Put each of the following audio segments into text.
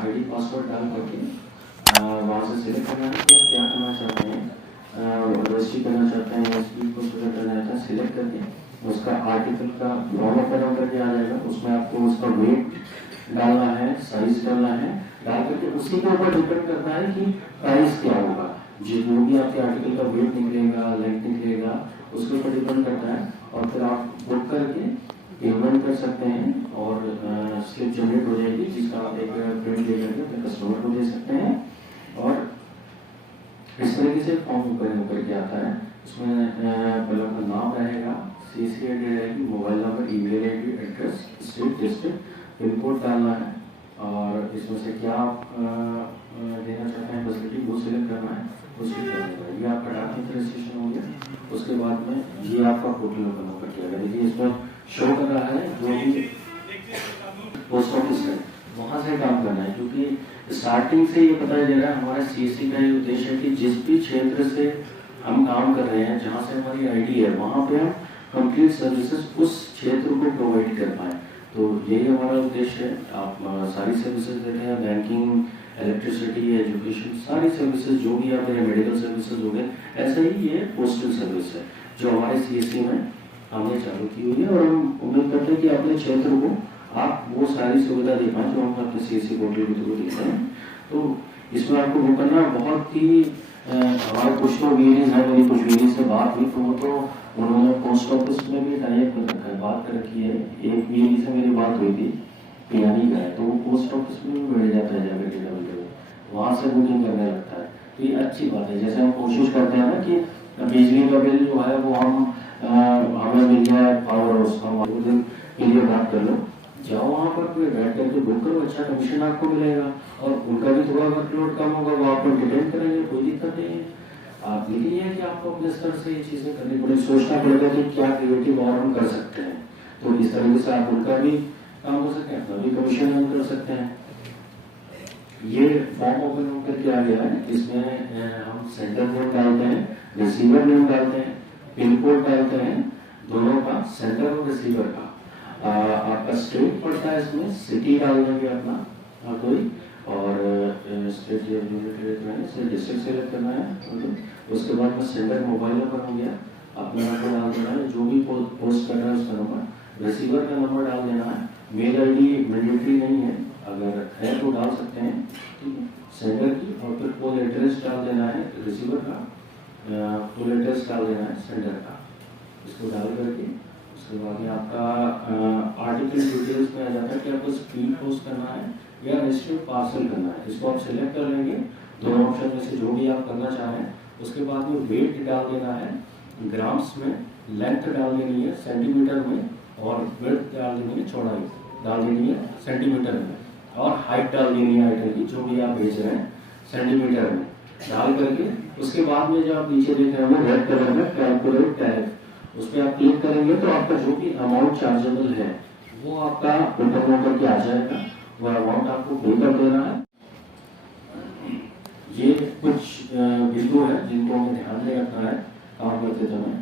ID password डाल करके वहाँ से सिलेक्ट करना है कि आप क्या करना चाहते हैं, रजिस्ट्री करना चाहते हैं या स्पीड को सिलेक्ट करना चाहते हैं। सिलेक्ट करके उसका आर्टिकल का फॉर्म ओपन होकर के आ जाएगा, उसमें आपको उसका वेट डालना है, साइज डालना है, डाल करके उसी के ऊपर डिपेंड करता है कि प्राइस क्या होगा। जो भी आपके आर्टिकल का वेट निकलेगा, लेंथ निकलेगा, उसके ऊपर डिपेंड करता है। और फिर आप बुक करके पेमेंट कर सकते हैं और स्लिप जनरेट हो जाएगी, जिसका आप एक प्रिंट ले करके अपने कस्टमर को दे सकते हैं। और इस तरीके से फॉर्म ऊपर होकर के आता है। उसमें पहले का नाम रहेगा, CC ID रहेगी, mobile number, email ID, address, state, district, pin code डालना है और इसमें से क्या आप देना चाहते हैं फैसिलिटी वो सिलेक्ट करना है, उसको कर देगा। ये आपका डाटा रजिस्ट्रेशन हो गया। उसके बाद में ये आपका पोर्टल ओपन होकर के आएगा। देखिए इसमें शो कर रहा है जो भी पोस्ट ऑफिस है वहाँ से काम करना है, क्योंकि स्टार्टिंग से ये पता दे रहा है हमारा CSC का ये उद्देश्य है कि जिस भी क्षेत्र से हम काम कर रहे हैं, जहाँ से हमारी ID है, वहाँ पे हम कंप्लीट सर्विसेज उस क्षेत्र को प्रोवाइड कर पाए। तो यही हमारा उद्देश्य है। आप सारी सर्विसेज देते हैं, बैंकिंग, इलेक्ट्रिसिटी, एजुकेशन, सारी सर्विसेज जो भी आप मेडिकल सर्विसेज हो गए, ऐसा ही ये पोस्टल सर्विस है जो हमारे CSC में हमने चालू की हुई है। और हम उम्मीद करते हैं कि अपने क्षेत्र को आप वो सारी सुविधा दे पाए जो हम अपने CSC पोर्टल के थ्रू देते हैं। तो इसमें आपको वो करना बहुत ही हमारे कुछ लोग है, मेरी कुछ वीडियो से बात हुई तो उन्होंने पोस्ट ऑफिस में भी टाइप कर रखा है, बात कर रखी है। एक वीडियो से मेरी बात हुई थी पियानी का है, तो वो पोस्ट ऑफिस में भी मिल जाता है जाकर के, वहाँ से बुकिंग करने लगता है। तो ये अच्छी बात है। जैसे हम कोशिश करते हैं ना कि बिजली का बिल जो है वो हमें मिल जाए पावर हाउस, हम दिन के लिए बात कर लो, जाओ वहाँ पर बैठ करके बुक करो, अच्छा कमीशन आपको मिलेगा और उनका भी थोड़ा वर्कलोड कम होगा, वो आपको डिटेक्ट करेंगे, कोई दिक्कत नहीं है। आप लेकिन ये है कि आपको अपने स्तर से ये चीजें करनी पड़ेगी, सोचना पड़ेगा कि क्या क्रिएटिव और हम कर सकते हैं। तो इस तरीके से आप उनका भी काम कर सकते हैं, अपना भी कमीशन हम कर सकते हैं। ये फॉर्म ओपन होकर के आ गया है। इसमें हम सेंटर नेम डालते हैं, रिसीवर नेम डालते हैं, पिन कोड डालते हैं, दोनों का, सेंटर और रिसीवर का। आपका स्टेट पड़ता है, इसमें सिटी डाल देंगे अपना कोई, और स्टेट डिस्ट्रिक्ट सेलेक्ट करना है। उसके बाद में सेंटर मोबाइल नंबर हो गया, अपना नंबर डाल देना है, जो भी पोस्ट कर रहा है उसका नंबर, रिसीवर का नंबर डाल देना है। मेल ID मैंडेटरी नहीं है, अगर है तो डाल सकते हैं, ठीक है, सेंटर की। और फिर फुल एड्रेस डाल देना है रिसीवर का, फुल एड्रेस डाल देना है सेंटर का। इसको डाल करके उसके बाद में आपका आर्टिकल डिटेल्स में आ जाता है कि आपको स्पीड पोस्ट करना है या रजिस्टर्ड पार्सल करना है। इसको आप सिलेक्ट कर लेंगे, दोनों ऑप्शन में से जो भी आप करना चाहें। उसके बाद में वेट डाल देना है ग्राम्स में, लेंथ डाल देनी है सेंटीमीटर में, और विड्थ डाल देनी है, चौड़ाई डाल देनी है सेंटीमीटर में, और हाइट डाल देनी है आइटम की जो भी आप भेज रहे हैं सेंटीमीटर में डाल करके। उसके बाद में जो आप नीचे देख रहे हैं रेड कलर में कैलकुलेट टैरिफ, उस पर आप क्लिक करेंगे तो आपका जो भी अमाउंट चार्जेबल है वो आपका ओपन होकर के आ जाएगा, वो अमाउंट आपको पे कर देना है। ये कुछ बिंदु है जिनको हमें ध्यान में रखना है काम करते समय।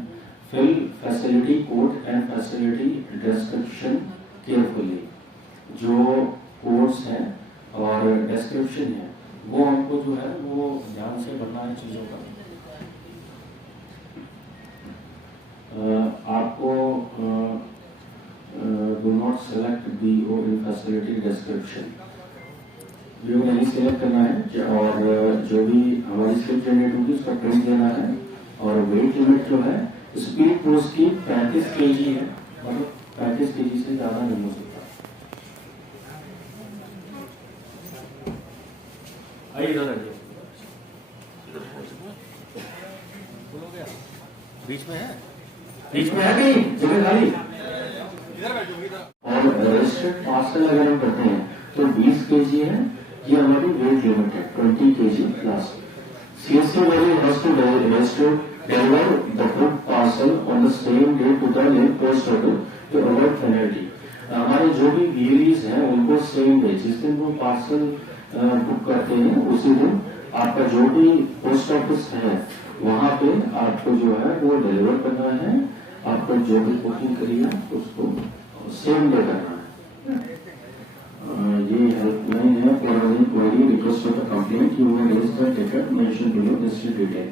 Fill facility code and facility description carefully, जो कोड्स हैं और डिस्क्रिप्शन है वो हमको जो है वो ध्यान से भरना है चीज़ों का। आपको do not select BO in facility description, जो नहीं सिलेक्ट करना है। और जो भी हमारी स्लिप जनरेट होगी उसका प्रिंट देना है। और वेट लिमिट जो है स्पीड पोस्ट की 35 kg है, मतलब 35 kg से ज्यादा नहीं हो सकता। आइए इधर आइए, बीच में है, बीच में है कहीं जगह खाली। और रजिस्टर्ड पार्सल अगर हम करते हैं तो 20 kg है, ये हमारी वेट लिमिट है 20 kg plus. CSC has to deliver the food parcel on the same day to the link post hotel to avoid penalty। हमारे जो भी VLEs हैं उनको सेम डे, जिस दिन वो पार्सल बुक करते हैं उसी दिन आपका जो भी पोस्ट ऑफिस है वहाँ पे आपको जो है वो डिलीवर करना है। आपको जो भी बुकिंग करी है उसको सेम डे करना है। ये हेल्पलाइन है डिटेल।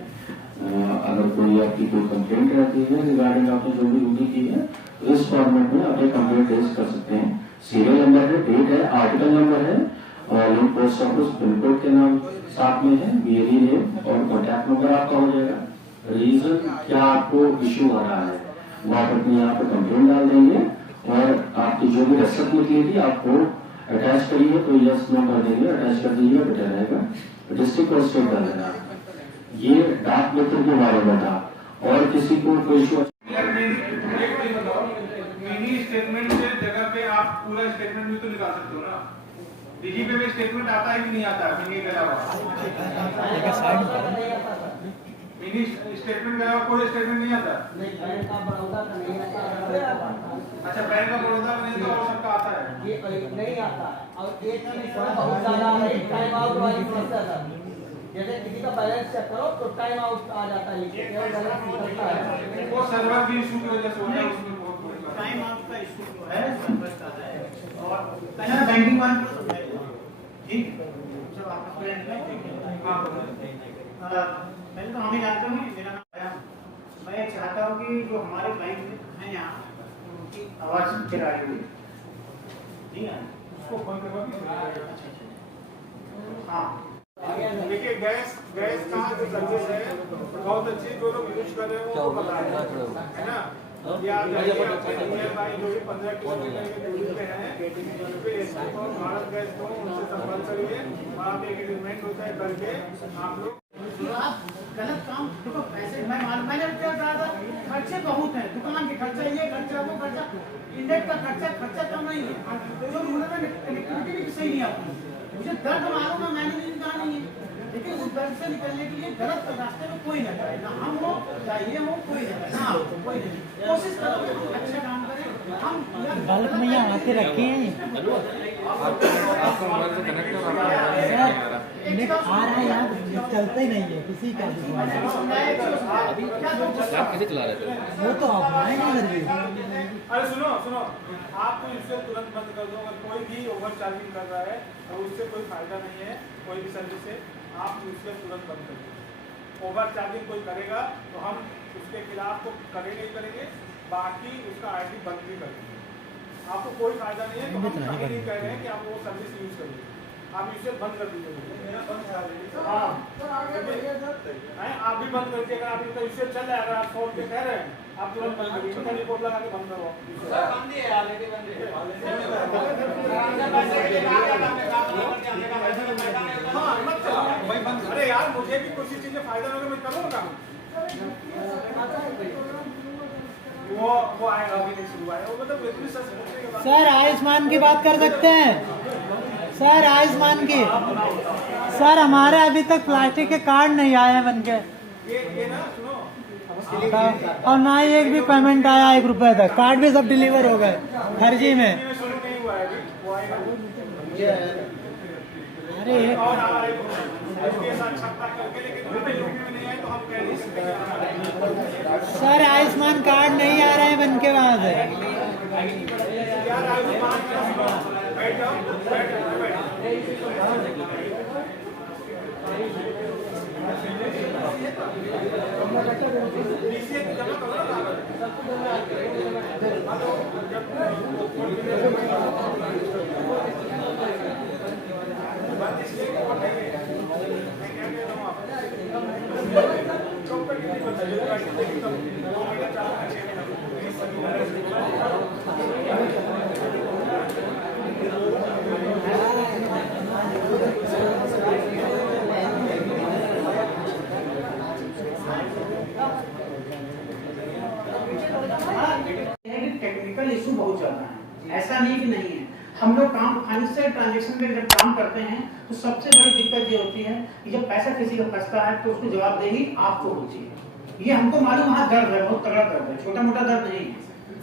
अगर कोई आपकी कोई कंप्लेंट रहती है रिगार्डिंग आपने जो भी ड्यूटी की है तो इस फॉर्मेट में अपने कंप्लेंट रेज कर सकते हैं। सीरियल नंबर है, डेट है, आर्टिकल नंबर है और link post office pin code के नाम साथ में है, मेरी है और कॉन्टैक्ट नंबर आपका हो जाएगा। रीजन क्या आपको इश्यू आ रहा है वो आप अपने यहाँ पे कंप्लेंट डाल देंगे और आपकी जो भी रसीद निकलेगी आपको अटैच करिए तो यस नो कर देंगे, अटैच कर दीजिए बेटर रहेगा। डिस्ट्रिक्ट और स्टेट कर देना। ये डाक मित्र के बारे में था। और किसी को कोई इशू मिनी स्टेटमेंट से जगह पे आप पूरा स्टेटमेंट भी तो निकाल सकते हो ना। डीजी पे भी स्टेटमेंट आता है कि नहीं आता है मिनी के अलावा? मिनी स्टेटमेंट के अलावा कोई स्टेटमेंट नहीं आता? अच्छा, बैंक का बड़ौदा का नहीं तो और सबका आता है? ये नहीं आता और एक बहुत ज्यादा टाइम आउट वाली प्रोसेस है। जैसे किसी का बैलेंस चेक करो तो टाइम आउट आ जाता है। वो सर्वर की इशू की वजह से होता है, उसमें बहुत टाइम आउट का इशू जो है सर्वर का है। और पहला बैंकिंग वन ठीक जब आपका क्लाइंट में हां पहले तो हमें जानते हैं मेरा नाम आया। मैं चाहता हूं कि जो हमारे क्लाइंट हैं यहाँ उनकी आवाज चला रही है ठीक है उसको बंद करवा। हाँ देखिए गैस का जो सर्विस है बहुत अच्छी, जो लोग यूज कर रहे हो वो बता रहे है ना। या जो भी 15 किलोमीटर की दूरी पे है और भारत गैस को उनसे संपर्क करिए और आप एक एग्रीमेंट होता है करके आप लोग आप गलत काम देखो। पैसे मैंने क्या कहा था, खर्चे बहुत हैं, दुकान के खर्चा, ये खर्चा, वो खर्चा, इंडेक्स का खर्चा कम नहीं है। जो कनेक्टिविटी भी सही नहीं आती। मुझे दर्द मालूम है, मैंने नहीं कहा नहीं है, लेकिन उस दर्द से निकलने के लिए गलत रास्ते में कोई न जाए, ना हम हो या ये हो, कोई न जाए, ना कोई नहीं। कोशिश करो कि हम अच्छा काम करें। हम बालक मैया आके रखे हैं आ रहा है यार, चलता ही नहीं है किसी का भी। कैसे चला रहे थे वो तो आप आए ना घर भी। अरे सुनो आप तो इससे तुरंत बंद कर दो। अगर कोई भी ओवर चार्जिंग कर रहा है और उससे कोई फायदा नहीं है, कोई भी सर्विस से आप उससे तुरंत बंद कर दो। ओवर चार्जिंग कोई करेगा तो हम उसके खिलाफ तो करेंगे, बाकी उसका आईडी बंद भी करेंगे। आपको कोई फायदा नहीं है तो हम कहीं नहीं कह रहे हैं कि आप वो सर्विस यूज करिए, आप इसे बंद कर दीजिए। हाँ आप भी बंद करके, अगर आप इनका इसे चल रहा है, अगर आप 100 रुपये कह रहे हैं आप तुरंत बंद करिए, इनका रिपोर्ट लगा के बंद करो। हाँ मत चलाओ भाई बंद। अरे यार मुझे भी कुछ चीजें फायदा होगा, मैं करूँगा काम। वो आएगा, अभी नहीं शुरू आएगा वो, मतलब सर आयुष्मान की बात कर सकते हैं सर, आयुष्मान की। सर हमारे अभी तक प्लास्टिक के कार्ड नहीं आए हैं बनके, ये ना सुनो, और ना ही एक भी पेमेंट आया 1 रुपए तक। कार्ड भी सब डिलीवर हो गए फर्जी में। शुरू नहीं हुआ है अभी, वो आएगा। अरे और हमारे के साथ छत्ता करके, लेकिन अभी यूपी में नहीं आए तो हम कह नहीं सकते। सर आयुष्मान कार्ड नहीं आ रहे हैं बनके वहाँ से। यार आयुष्मान का सुनो, बैठ जाओ, बैठ जाओ। डीसीए की जमा करो ना टेक्निकल इशू बहुत ज्यादा है, ऐसा नहीं कि नहीं है। हम लोग काम फाइनेंशियल ट्रांजेक्शन में जब काम करते हैं तो सबसे बड़ी दिक्कत ये होती है कि जब पैसा किसी का फंसता है तो उसको जवाबदेही आपको होती है। ये हमको मालूम है, दर्द है, बहुत तगड़ा दर्द है, छोटा मोटा दर्द नहीं है।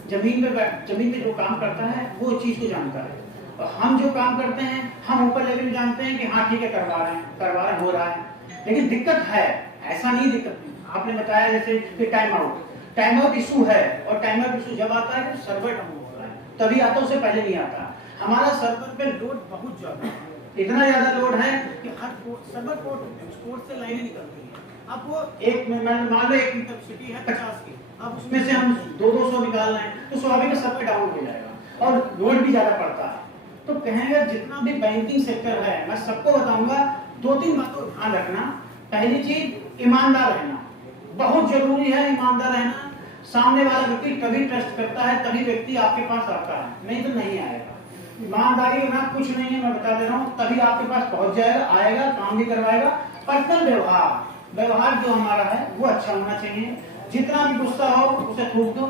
जमीन पे जो काम करता है वो चीज को जानता है, और हम जो काम करते हैं हम ऊपर लेवल में जानते हैं कि हाँ ठीक है करवा रहे हैं हो रहा है, लेकिन दिक्कत है, ऐसा नहीं दिक्कत नहीं। आपने बताया जैसे कि टाइम आउट इशू है, और टाइम आउट इशू जब आता है तो सर्वर डाउन होता है, तभी आता है, उससे पहले नहीं आता। हमारा सर्वर पे लोड बहुत ज्यादा है, इतना ज्यादा लोड है कि हर सर्वर कोर्ट से लाइनें निकलती है, अब वो एक मान लो एक कैपेसिटी है 50 की, अब उसमें से हम 200 निकाल रहे हैं तो स्वाभाविक सब पे डाउन हो जाएगा और लोड भी ज्यादा पड़ता है। तो कहेंगे जितना भी बैंकिंग सेक्टर है मैं सबको बताऊंगा 2-3 बातों ध्यान रखना। पहली चीज ईमानदार रहना, बहुत जरूरी है ईमानदार रहना। सामने वाला व्यक्ति तभी ट्रस्ट करता है, तभी व्यक्ति आपके पास आता है, नहीं तो नहीं आएगा। ईमानदारी के बिना कुछ नहीं है, मैं बता दे रहा हूँ, तभी आपके पास पहुंच जाएगा, आएगा, काम भी करवाएगा। पर्सनल व्यवहार जो हमारा है वो अच्छा होना चाहिए। जितना भी गुस्सा हो उसे थूक दो,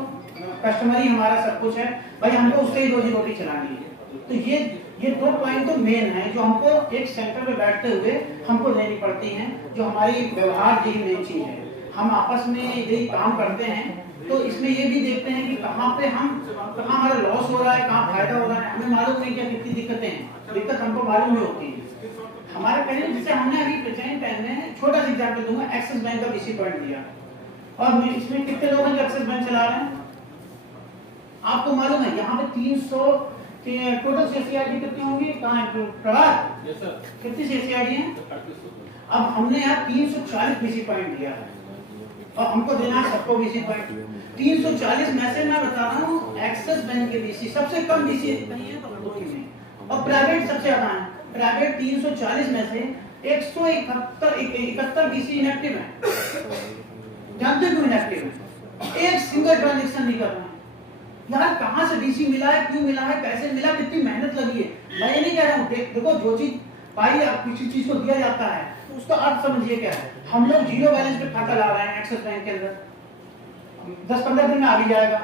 कस्टमर ही हमारा सब कुछ है भाई, हमको उससे ही रोजी रोटी चलानी है। तो ये 2 पॉइंट तो मेन है जो हमको एक सेंटर पे बैठते हुए हमको लेनी पड़ती हैं, जो हमारी व्यवहार की मेन चीज है। हम आपस में यदि काम करते हैं तो इसमें ये भी देखते हैं कि कहाँ हमारा लॉस हो रहा है, कहाँ फायदा हो रहा है। हमें मालूम नहीं क्या कितनी दिक्कतें हैं, दिक्कत हमको मालूम नहीं होती है। हमारे पहले जैसे हमने अभी प्रेजेंट टाइम में छोटा सा एग्जाम्पल दूंगा, एक्सिस बैंक का बीसी पॉइंट दिया और इसमें कितने लोग हैं जो एक्सिस बैंक चला रहे हैं आपको मालूम है। यहाँ पे 300 टोटल सीसीआईडी कितनी होंगी, कहाँ प्रभात कितनी सीसीआईडी है? अब हमने यहाँ 340 बीसी पॉइंट दिया है और हमको देना है सबको बीसी पॉइंट। 340 में से मैं बता रहा हूँ एक्सिस बैंक के बीसी सबसे कम बीसी नहीं है में, और प्राइवेट सबसे ज्यादा है। प्राइवेट 340 में से 171 बीसी इनएक्टिव है। जानते क्यों इनएक्टिव है? एक सिंगल ट्रांजेक्शन नहीं कर रहे हैं यार। कहाँ से बीसी मिला है, क्यों मिला है, कैसे मिला, कितनी मेहनत लगी है। मैं ये नहीं कह रहा हूँ, देखो जो चीज पाई किसी चीज को दिया जाता है तो उसका अर्थ समझिए क्या है। हम लोग जीरो बैलेंस पे खाता ला रहे हैं एक्सिस बैंक के अंदर, 10-15 दिन में आ भी जाएगा।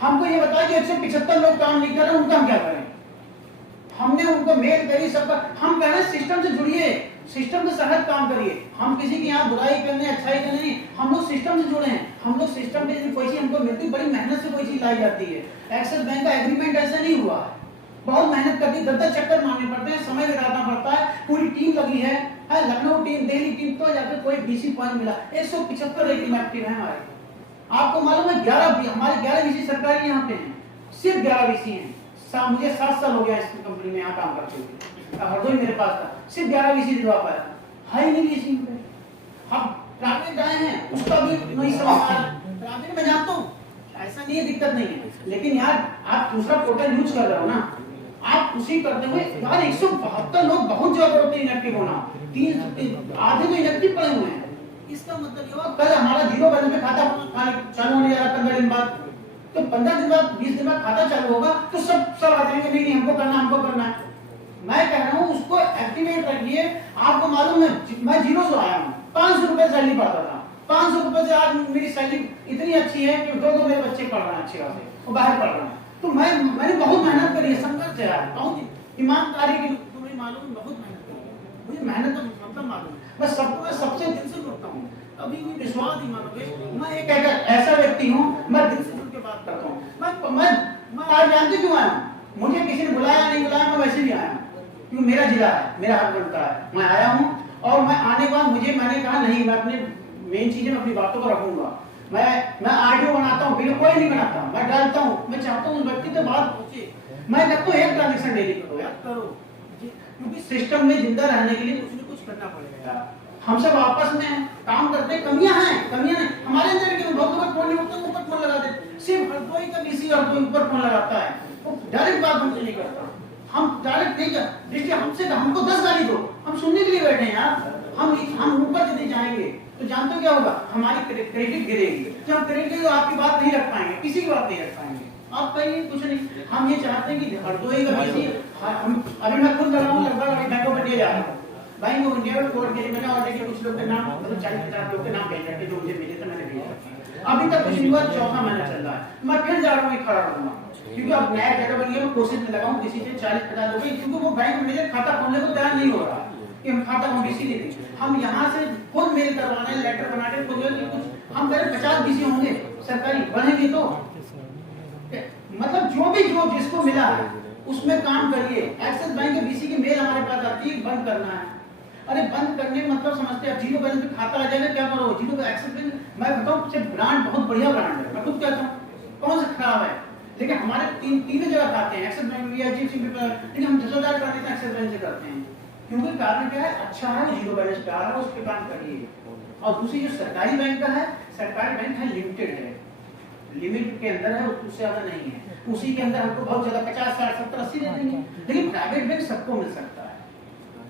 हमको ये बताया कि 175 लोग काम नहीं कर रहे, उनका हम क्या करें? हमने उनको मेल करी सबका, हम कह रहे हैं सिस्टम से जुड़िए, सिस्टम के तहत काम करिए। हम किसी की यहाँ बुराई करने अच्छाई करने नहीं, हम लोग सिस्टम से जुड़े हैं। हम लोग सिस्टम पे कोई चीज हमको मिलती, बड़ी मेहनत से कोई चीज लाई जाती है। एक्सिस बैंक का एग्रीमेंट ऐसा नहीं हुआ है, बहुत मेहनत करती है, 10 चक्कर मारने पड़ते हैं, समय लगाना पड़ता है, पूरी टीम लगी है, लखनऊ टीम, दिल्ली टीम, तो जाकर कोई बीसी पॉइंट मिला। 175 रेटिंग एक्टिव है हमारे। आपको मालूम है 11 हमारे 11 बीसी सरकारी यहाँ पे हैं, सिर्फ 11 बीसी हैं। मुझे 7 साल हो गया इस कंपनी में यहाँ काम करते हुए, हरदोई मेरे पास था, सिर्फ 11 बीसी दिलवा पाया है ही नहीं बीसी पे। हम प्राइवेट आए हैं उसका भी नहीं समझ आ रहा। प्राइवेट में जानता हूँ ऐसा नहीं है, दिक्कत नहीं है, लेकिन यार आप दूसरा पोर्टल यूज कर रहे हो ना, आप उसी करते हुए यार 172 लोग बहुत ज्यादा होते हैं इनएक्टिव होना, 3 आधे तो इनएक्टिव पड़े हुए हैं। इसका मतलब ये हुआ कल हमारा जीरो बैलेंस में खाता चालू होने जा रहा 15 दिन बाद, तो 15 दिन बाद 20 दिन बाद खाता चालू होगा तो सब आ जाएंगे, नहीं हमको करना है। मैं कह रहा हूँ उसको एक्टिवेट रखिए। आपको मालूम है मैं जीरो से आया हूँ, 500 रुपए सैलरी पाता था, 500 रुपए से आज मेरी सैलरी इतनी अच्छी है कि 2 मेरे बच्चे पढ़ रहे हैं अच्छे खासे, वो बाहर पढ़ रहे हैं। तो मैंने बहुत मेहनत करी है, संघर्ष है यार, बहुत ईमानदारी की, तुम्हें मालूम बहुत मेहनत करी है, मुझे मेहनत का मतलब मालूम। मैं सबको सबसे दिल से जुड़ता हूँ, कभी भी विश्वास नहीं मानोगे। मैं एक ऐसा व्यक्ति हूँ, मैं दिल से जुड़ के बात करता हूँ। मैं आज जानते क्यों आया हूँ? मुझे किसी ने बुलाया नहीं बुलाया, मैं वैसे भी आया हूँ क्योंकि मेरा जिला है, मेरा हक बनता है, मैं आया हूँ। और मैं आने के बाद मैंने कहा नहीं, मैं अपने मेन चीजें अपनी बातों को रखूंगा। मैं ऑडियो बनाता हूँ, वीडियो कोई नहीं बनाता, मैं डालता हूँ, मैं चाहता हूँ उस व्यक्ति तक बात पहुंचे। मैं कहता हूँ 1 ट्रांजेक्शन डेली करो यार, करो, क्योंकि सिस्टम में जिंदा रहने के लिए कुछ न कुछ करना पड़ेगा। हम सब आपस में काम करते, कमियां हैं हमारे अंदर के बहुत लोग फोन नहीं उठते, ऊपर फोन लगा देते, सिर्फ हर कोई का बीसी और कोई ऊपर फोन लगाता है, वो डायरेक्ट बात हमसे नहीं करता। हम डायरेक्ट नहीं कर, देखिए हमको 10 गाली दो, हम सुनने के लिए बैठे हैं यार। हम ऊपर यदि जाएंगे तो जानते हो क्या होगा, हमारी क्रेडिट गिरेगी। जब हम क्रेडिट गिरेगी तो आपकी बात नहीं रख पाएंगे, किसी की बात नहीं रख पाएंगे। आप कहिए कुछ नहीं, हम ये चाहते हैं कि हरदोई का बीसी, अभी मैं खुद लगा हूँ, लगभग बैंक ऑफ इंडिया जा रहा हूँ, बैंक ऑफ इंडिया में कोर्ट के मैंने, और देखिए कुछ लोग के नाम, मतलब 40-50 लोग के नाम भेज रखे जो मुझे मिले थे, मैंने भेजा। अभी तक कुछ नहीं हुआ, 4था महीना चल रहा है, मैं फिर जा रहा हूँ, खड़ा रहूंगा, क्योंकि अब नया जगह बनी है, मैं कोशिश में लगा हूँ किसी से 40-50 लोग, क्योंकि वो बैंक मैनेजर खाता खोलने को तैयार नहीं हो रहा कि हम खाता हम बीसी नहीं देंगे। हम यहाँ से खुद मेल करवाने, लेटर बनाने खुद कुछ हम करें 50 बीसी होंगे सरकारी, बढ़ेंगे तो मतलब जो जिसको मिला है उसमें काम करिए। एक्सिस बैंक के बीसी की मेल हमारे पास आती है, बंद करना है। अरे बंद करने का मतलब समझते हैं, जीरो बैलेंस पे खाता आ जाएगा, क्या करो जीरो पे एक्सिस बैंक। मैं बताऊँ ब्रांड बहुत बढ़िया ब्रांड है, मैं खुद कहता हूँ, कौन सा खराब है। लेकिन हमारे तीनों जगह खाते हैं, एक्सिस बैंक भी, HDFC भी, लेकिन हम 10,000 ट्रांजेक्शन एक्सिस बैंक से करते हैं, क्योंकि कारण क्या है, अच्छा है, वो जीरो बैलेंस डाल रहा है, उस पे काम करिए। और दूसरी जो सरकारी बैंक का है, सरकारी बैंक है लिमिटेड है, लिमिट के अंदर है, उससे ज्यादा नहीं है, उसी के अंदर हमको बहुत ज्यादा 50, 60, 70, 80 दे देंगे। लेकिन प्राइवेट बैंक सबको मिल सकता है।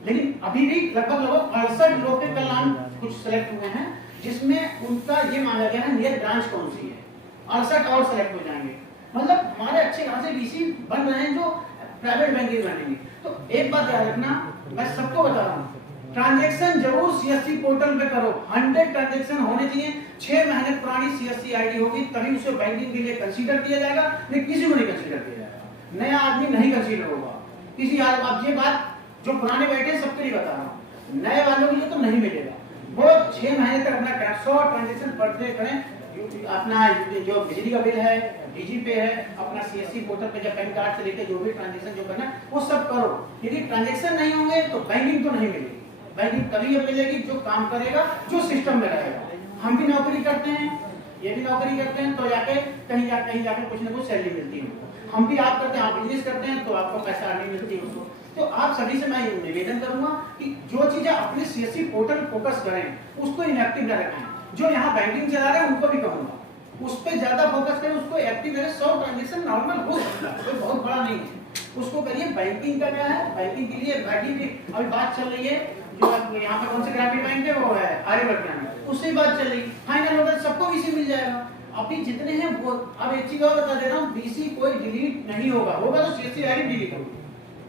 लेकिन अभी भी लगभग 68 लोग के कल नाम कुछ सेलेक्ट हुए हैं, जिसमें उनका ये माना गया है नियर ब्रांच कौन सी है, 68 और सेलेक्ट हो जाएंगे। मतलब हमारे अच्छे खासे बीसी बन रहे हैं जो प्राइवेट बैंकिंग बनेंगे। तो एक बात याद रखना, मैं सबको बता रहा हूँ, ट्रांजैक्शन जरूर सीएससी पोर्टल पे करो। 100 ट्रांजैक्शन होने चाहिए। 6 महीने पुरानी सीएससी आईडी होगी तभी उसे बैंकिंग के लिए कंसीडर किया जाएगा, नहीं किसी को नहीं कंसीडर किया जाएगा। नया आदमी नहीं कंसीडर होगा किसी। अब ये बात जो पुराने बैठे सबके लिए बता रहा हूँ, नए वालों के लिए तो नहीं मिलेगा। वो 6 महीने तक अपना 100 ट्रांजैक्शन पर डे करें। अपना जो बिजली का बिल है, डीजी पे है, अपना सीएससी पोर्टल पे जब पैन कार्ड से लेकर जो भी ट्रांजैक्शन जो करना वो सब करो। यदि ट्रांजैक्शन नहीं होंगे तो बैंकिंग तो नहीं मिलेगी। बैंकिंग तभी मिलेगी जो काम करेगा, जो सिस्टम में रहेगा। हम भी नौकरी करते हैं, ये भी नौकरी करते हैं, तो जाके कहीं जाके कुछ ना कुछ सैलरी मिलती है। हम भी आप करते हैं, आप बिजनेस करते हैं तो आपको पैसा अर्निंग मिलती है उसको। तो आप सभी से मैं निवेदन करूंगा कि जो चीजें अपने सीएससी पोर्टल फोकस करें उसको इनएक्टिव न रखें। जो यहाँ बैंकिंग चला रहे हैं उनको भी कहूंगा उस पर ज्यादा फोकस करें, उसको एक्टिव करें। 100 ट्रांजेक्शन नॉर्मल हो सकता है, कोई बहुत बड़ा नहीं है, उसको करिए। बैंकिंग का क्या है, बैंकिंग के लिए बैठी भी अभी बात चल रही है, जो यहाँ पर कौन से ग्रामीण बैंक है वो है आर्यवर्त ग्रामीण, उससे बात चल रही, फाइनल होगा सबको बीसी मिल जाएगा। अभी जितने हैं वो, अब एक चीज और बता दे रहा हूँ, बीसी कोई डिलीट नहीं होगा, होगा तो सीएससी आईडी डिलीट होगी,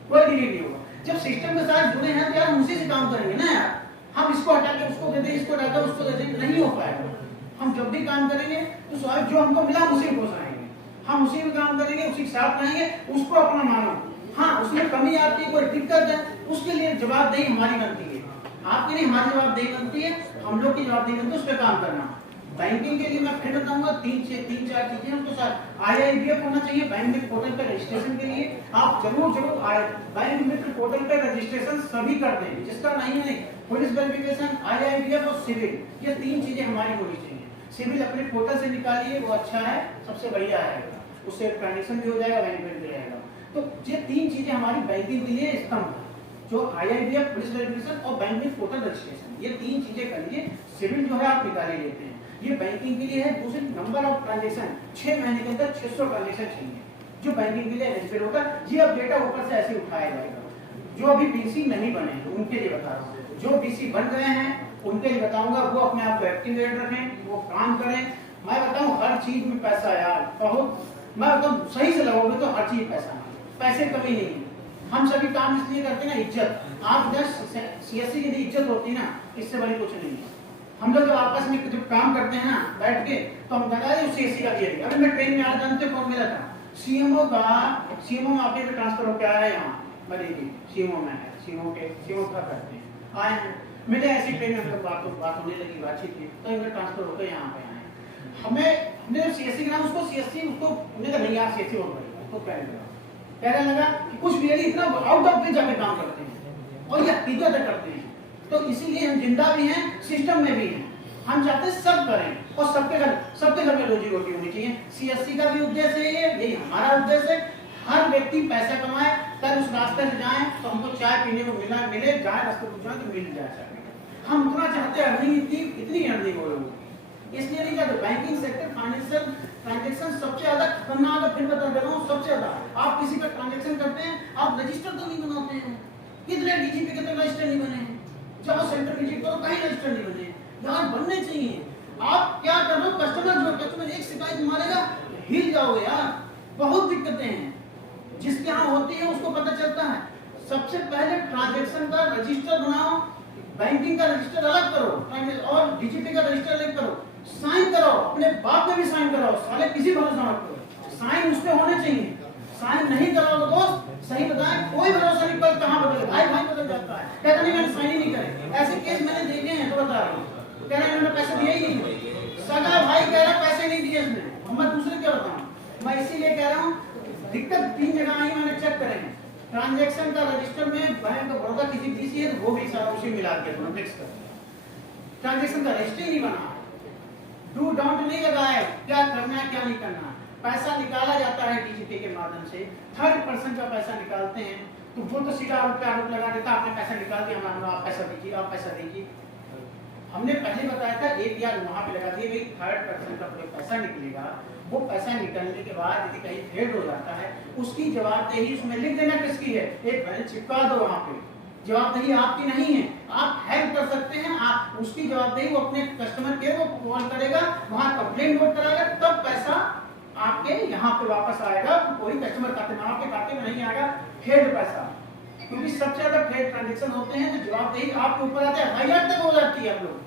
कोई डिलीट नहीं होगा। जब सिस्टम के साथ जुड़े हैं तो यार उसी से काम करेंगे ना यार। हम इसको हटा के उसको दे दें, इसको हटा के उसको दे दें, नहीं हो पाएगा। हम जब भी काम करेंगे तो स्वाभाविक जो हमको मिला हम उसी को रहेंगे, हम उसी में काम करेंगे, उसी के साथ रहेंगे, उसको अपना मानो। हाँ उसमें कमी आती है, कोई दिक्कत है, उसके लिए जवाबदेही हमारी बनती है, आपकी नहीं हमारी जवाबदेही बनती है, हम लोग की जवाबदेही बनती है उस पर काम करना। बैंकिंग के लिए मैं फिर बताऊंगा 3-4 चीजें उनको साथ IIBF होना चाहिए बैंक मित्र पोर्टल पे रजिस्ट्रेशन के लिए। आप जरूर बैंक मित्र पोर्टल पे रजिस्ट्रेशन सभी कर दें, जिसका नहीं है पुलिस वेरिफिकेशन, IIBF और सिविल, ये 3 चीजें हमारी होनी चाहिए। सिविल अपने पोर्टल से निकालिए, वो अच्छा है, सबसे बढ़िया है, उससे ट्रांजेक्शन भी हो जाएगा, बैंक में भी रहेगा। तो ये 3 चीजें हमारी बैंकिंग के लिए स्तंभ है, जो IIBF, पुलिस वेरिफिकेशन और बैंक में पोर्टल रजिस्ट्रेशन, ये 3 चीजें करिए। सिविल जो है आप निकाल ही लेते हैं, ये बैंकिंग के लिए है। दूसरी नंबर ऑफ ट्रांजेक्शन 6 महीने के अंदर 600 ट्रांजेक्शन चाहिए, जो बैंकिंग के लिए एलिजिबल होगा। ये अब डेटा ऊपर से ऐसे उठाया जाएगा। जो अभी बीसी नहीं बने हैं उनके लिए बता रहा हूँ, जो बीसी बन गए हैं उनके लिए बताऊंगा, वो अपने आप को एक्टिवेट रखें, वो काम करें। मैं बताऊं हर चीज में पैसा यार, बहुत मैं बताऊं सही से लगोगे तो हर चीज पैसा, पैसे कमी नहीं है। हम सभी काम इसलिए करते हैं ना, इज्जत। आप जब सीएससी की इज्जत होती है ना, इससे बड़ी कुछ नहीं है। हम लोग जब आपस में जब काम करते हैं ना बैठ के, तो हम लगा सीएससी का दिया। अभी मैं ट्रेन में आ जानते कौन मिला था, सीएमओ का। सीएमओ ऑफिस में ट्रांसफर होकर आया है, यहाँ बरेली सीएमओ में है, सीएमओ का करते हैं, आए हैं मिले, ऐसी ट्रेन में बात होने लगी, बातचीत की, तो इनका ट्रांसफर होकर यहाँ पे आए। हमने सीएससी का नाम उसको सीएससी उसको नहीं यार सीएससी हो गई तो कहने लगा कि कुछ भी इतना आउट ऑफ पे जाके काम करते हैं और ये हकीकत करते हैं। तो इसीलिए हम जिंदा भी हैं, सिस्टम में भी हैं। हम चाहते हैं सब करें और सबके घर में रोजी रोटी होनी चाहिए। सीएससी का भी उद्देश्य है, यही हमारा उद्देश्य है। हर व्यक्ति पैसा कमाए, कल उस रास्ते से जाए तो हमको चाय पीने को मिले, जाए रास्ते को जाए तो मिल जाए। हम उतना चाहते हैं अर्निंग, इतनी अर्निंग हो लोगों की, इसलिए नहीं चाहते। बैंकिंग सेक्टर फाइनेंशियल ट्रांजेक्शन सबसे ज्यादा खतरनाक है। फिर बता दे रहा हूँ, सबसे ज्यादा आप किसी का ट्रांजेक्शन करते हैं, आप रजिस्टर तो नहीं बनाते हैं। कितने डीजीपी के तो रजिस्टर नहीं बने हैं, जब सेंटर विजिट करो कहीं रजिस्टर नहीं बने, यहाँ बनने चाहिए। आप क्या कर रहे हो, कस्टमर एक शिकायत मारेगा हिल जाओगे यार, बहुत दिक्कतें हैं। जिसके यहाँ होती है उसको पता चलता है। सबसे पहले ट्रांजेक्शन का रजिस्टर बनाओ, बैंकिंग का रजिस्टर अलग करो और डीजीपी का रजिस्टर अलग करो, साइन करो, अपने बाप में भी साइन कराओ, साले किसी भरोसा मत करो, साइन उस पे होने चाहिए। साइन नहीं कराओ दोस्त, सही बताएं, कोई भरोसा नहीं, पर कहाँ बदले, भाई बदल जाता है, कहता नहीं मैंने साइन ही नहीं करे। ऐसे केस मैंने देखे हैं, तो बता रहा हूँ, कह रहा है मैंने पैसे दिए ही नहीं, सगा भाई कह रहा पैसे नहीं दिए इसने, मैं दूसरे क्या बताऊँ। मैं इसीलिए कह रहा हूँ, दिक्कत 3 जगह आई, मैंने चेक करे हैं। ट्रांजैक्शन का रजिस्टर में बैंक ऑफ बड़ौदा किसी बीसी है तो वो भी सारा उसी मिला के मिक्स कर, ट्रांजैक्शन का रजिस्टर ही नहीं बना, डू डोंट नहीं लगाया, क्या करना है क्या नहीं करना। पैसा निकाला जाता है डीजीपी के माध्यम से, थर्ड पर्सन का पैसा निकालते हैं, तो वो तो सीधा आरोप पे आरोप लगा देता, आपने पैसा निकाल दिया, हम आप पैसा दीजिए, आप पैसा दीजिए। हमने पहले बताया था 1 या वहां पे लगा दिए भाई थर्ड पर्सन का कोई पैसा निकलेगा, वो पैसा निकलने के बाद यदि कहीं फेड हो जाता है उसकी जवाबदेही उसमें लिख देना किसकी है, एक बैलेंस चिपका दो वहां पे, जवाबदेही आपकी नहीं है, आप हेल्प कर सकते हैं, आप उसकी जवाबदेही वो अपने कस्टमर केयर को कॉल करेगा, वहां कंप्लेंट नोट कराएगा, तब पैसा आपके यहाँ पे वापस आएगा, कोई कस्टमर खाते में आपके खाते में नहीं आएगा फेड पैसा, क्योंकि सबसे ज्यादा फेड ट्रांजेक्शन होते हैं तो जवाबदेही आपके ऊपर आते हैं, हाईलाइट तक हो जाती है आप लोग।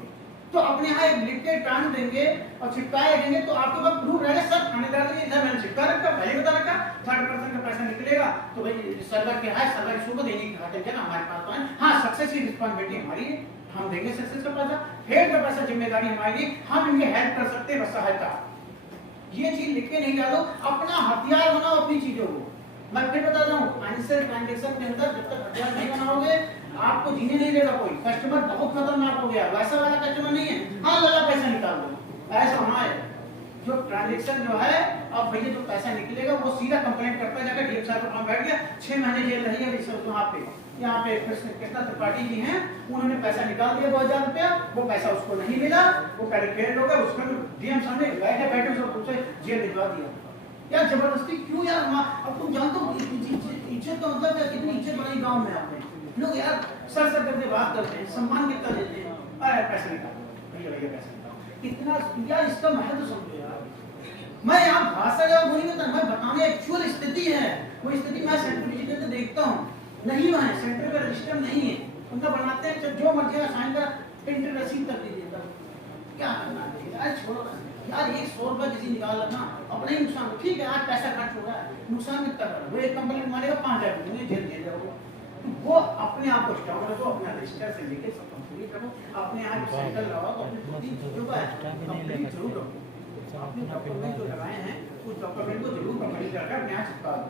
तो अपने यहाँ एक लिख के टांग देंगे और चिपकाए देंगे तो आपके पास प्रूफ रहेगा, सब थानेदार ने इधर मैंने चिपका रखा, पहले बता रखा, थर्ड पर्सन का पैसा निकलेगा तो भाई सर्वर के है, सर्वर इशू को देने की खाते क्या हमारे पास तो है, हाँ सक्सेस की रिस्पांसिबिलिटी हमारी है, हम देंगे सक्सेस का पैसा, फेड का पैसा जिम्मेदारी हमारी, हम इनके हेल्प कर सकते हैं बस सहायता। ये चीज लिख के नहीं डालो, अपना हथियार बनाओ अपनी चीजों को। मैं फिर बता रहा हूँ फाइनेंशियल ट्रांजैक्शन के अंदर जब तक हथियार नहीं बनाओगे आपको जीने नहीं देगा कोई, कस्टमर बहुत खतरनाक हो गया, वैसा वाला कस्टमर नहीं है, हाँ लला पैसा निकाल दो, ऐसा होना है। जो ट्रांजैक्शन जो है अब भैया जो पैसा निकलेगा वो सीधा कंप्लेंट करता जाकर डीएम साहब का फॉर्म बैठ गया, 6 महीने जेल रही है रिसर्च वहाँ पे, यहाँ पे कृष्णा त्रिपाठी जी हैं, उन्होंने पैसा निकाल दिया 2000 रुपया, वो पैसा उसको नहीं मिला, वो पहले फेल हो गया, उसमें डीएम साहब ने बैठे उसको पूछे जेल भिजवा दिया। यार जबरदस्ती क्यों यार, अब तुम जानते हो इज्जत का मतलब है, कितनी इज्जत बनाई गांव में आपने लोग, यार सर करके बात करते हैं, सम्मान कितना देते हैं, अरे पैसा निकालो भैया भैया पैसा निकालो, कितना यार इसका महत्व समझो यार। मैं यहाँ भाषा या बोली नहीं, मैं बताने एक्चुअल स्थिति है, वो स्थिति मैं सेंटर विजिट करके देखता हूँ, नहीं वहाँ सेंटर का रजिस्टर नहीं है, उनका बनाते हैं जो मर्जी साइन कर प्रिंट रसीद कर दीजिए, क्या करना है यार, छोड़ो यार, 100 रुपया किसी निकाल रखना अपना ही नुकसान, ठीक है आज पैसा खर्च हो रहा है, नुकसान कितना कर, वो एक कंप्लेंट मारेगा 5000 रुपये जेल जाओगे, तो वो अपने आप को स्ट्रॉन्ग रखो, अपना रजिस्टर से लेके सब कंप्लीट रखो, अपने आप सेंटर लगाओ तो अपनी चीजों का कंप्लीट जरूर रखो, अपने डॉक्यूमेंट जो लगाए हैं उस डॉक्यूमेंट को जरूर कंप्लीट करके अपने यहाँ चिपका दो।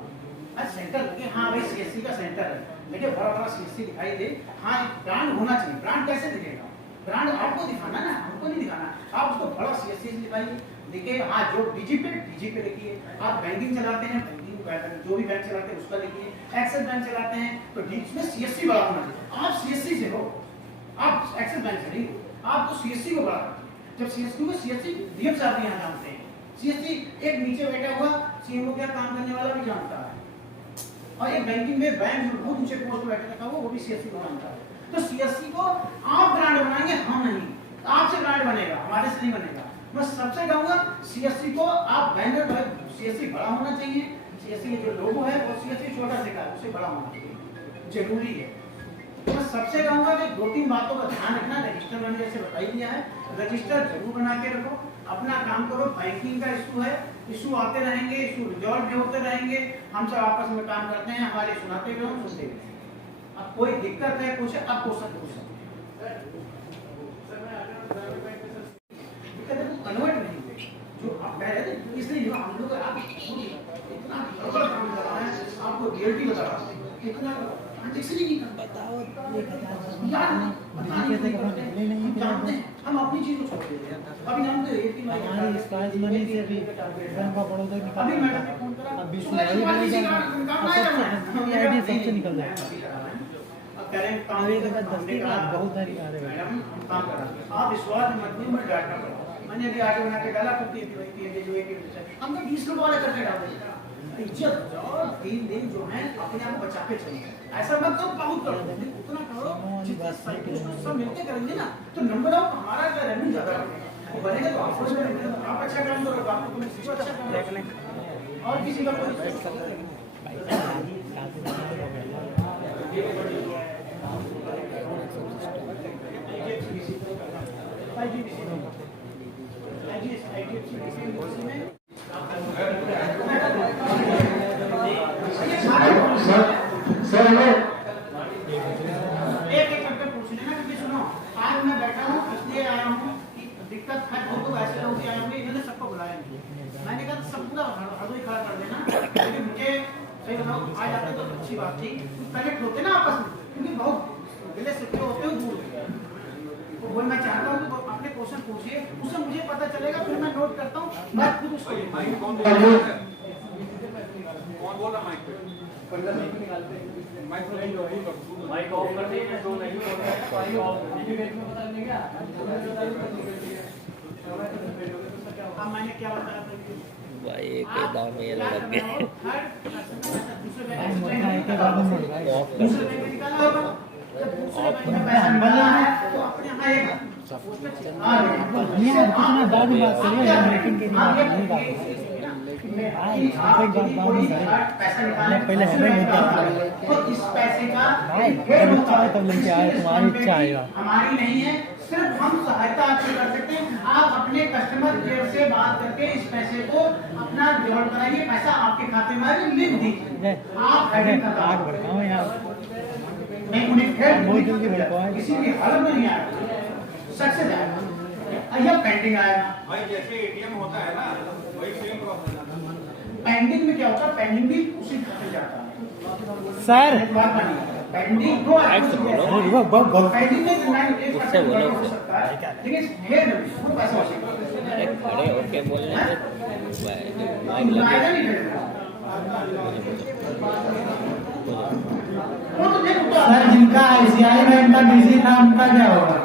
आज सेंटर लगे हाँ भाई सीएससी का सेंटर है, देखिए बड़ा बड़ा सीएससी दिखाई दे, हाँ एक ब्रांड होना चाहिए, ब्रांड कैसे दिखेगा, ब्रांड आपको दिखाना ना, हमको नहीं दिखाना, आप उसको बड़ा सीएससी से दिखाइए, देखिए हाँ जो डीजी पे लिखिए, आप बैंकिंग चलाते हैं जो भी बैंक चलाते हैं उसका लिखिए, एक्सिस बैंक चलाते हैं तो इसमें सीएससी बड़ा होना चाहिए, आप सीएससी से हो, आप एक्सिस बैंक से नहीं, आपको सीएससी को बड़ा रखिए, जब सीएससी को सीएससी डीएम साहब यहाँ जानते हैं, सीएससी एक नीचे बैठा हुआ सीएमओ का काम करने वाला भी जानता है, और एक बैंकिंग में बैंक जो बहुत ऊंचे पोस्ट पे बैठा था वो भी सीएससी को जानता है, तो सीएससी को आप ब्रांड बनाएंगे, हम नहीं, आपसे ब्रांड बनेगा, हमारे से नहीं बनेगा। मैं सबसे कहूंगा सीएससी को आप बैनर, सीएससी बड़ा होना चाहिए, सीएससी जो लोगो है वो सीएससी छोटा से का उसे बड़ा होना चाहिए, जरूरी है। तो मैं सबसे कहूंगा कि 2-3 बातों का ध्यान रखना, रजिस्टर मैंने जैसे बताई दिया है, रजिस्टर जरूर बना के रखो, अपना काम करो, बैंकिंग का इशू है, इशू आते रहेंगे, इशू रिजॉल्व भी होते रहेंगे, हम सब आपस में काम करते हैं, हमारे सुनाते हुए हम सुनते हुए, अब कोई दिक्कत है कुछ अब क्वेश्चन पूछ सकते हैं, कन्वर्ट नहीं हुए जो आप कह रहे थे, इसलिए हम लोग आप इतना गड़बड़ काम कर रहे हैं, आपको रियलिटी बता रहा हूँ, इतना ट्रांजेक्शन ही नहीं कर बताओ यार, हम जानते हैं, हम अपनी चीज को छोड़ देते हैं, अभी जानते हैं हमारी स्काइज मनी से भी बैंक ऑफ बड़ौदा निकाल, अभी मैडम ने फोन करा, अब आईडी सबसे निकल जाएगा, अभी के बाद 10 के बाद बहुत सारी आ रहे हैं, काम कर रहा है, आप विश्वास मत नहीं, मैं डांटना पड़ा, मैंने अभी आगे बना के डाला तो 3 जो एक हमने 20 लोग वाले करके डाल दिया, इज्जत और 3 दिन जो है अपने आप बचा के चलिए, ऐसा मत करो, बहुत करो, उतना करो जितना सब मिलके करेंगे ना तो नंबर ऑफ हमारा का रेवेन्यू ज्यादा बनेगा, तो आपस में आप अच्छा काम करो, आपको किसी अच्छा काम करो और किसी का कोई सर एक करके पूछ लेना, क्योंकि सुनो आज मैं बैठा हूँ इसलिए आया हूँ कि दिक्कत है हो तो ऐसे लोग आए होंगे, इन्होंने सबको बुलाया नहीं, मैंने कहा सब पूरा हदोई खड़ा कर देना, क्योंकि मुझे सही बताओ आ जाते तो अच्छी बात थी, कनेक्ट होते ना आपस में, क्योंकि बहुत गिले सिक्के होते हैं दूर, तो वो मैं चाहता हूँ कि अपने क्वेश्चन पूछिए, उससे मुझे पता चलेगा, फिर मैं नोट करता हूँ, मैं खुद उसको कौन बोल रहा है माइक पे? 15 मिनट निकालते हैं। माइक ऑफ कर देंगे जो नहीं हो रहा है माइक ऑफ अब मैंने क्या बताया था भाई एक ही दाव में ये लग गए पहले हमें इस पैसे का इच्छा है तब लेके आए, तुम्हारी इच्छा आएगा। हमारी नहीं है, सिर्फ हम सहायता आपसे कर सकते हैं। आप अपने कस्टमर केयर से बात करके इस पैसे को अपना जोड़ कराइए, पैसा आपके खाते में आएगा, लिख दीजिए। आप आग भड़काओ यार, नहीं उन्हें बहुत जल्दी भड़काओ, किसी की हालत में नहीं आएगा, सक्सेस आएगा। यह पेंडिंग आएगा भाई, जैसे एटीएम होता है ना वही सेम प्रोसेस। पेंडिंग में क्या होता है, पेंडिंग भी उसी खाते जाता है सर पेंडिंग दो पेंडिंग में उससे बोलो हो सकता है, लेकिन हेड वो पैसा हो सकता है। अरे खड़े होके बोलने से आएगा नहीं हेड वो तो देखो सर जिनका आईसीआई बैंक का डीसी था उनका क्या होगा?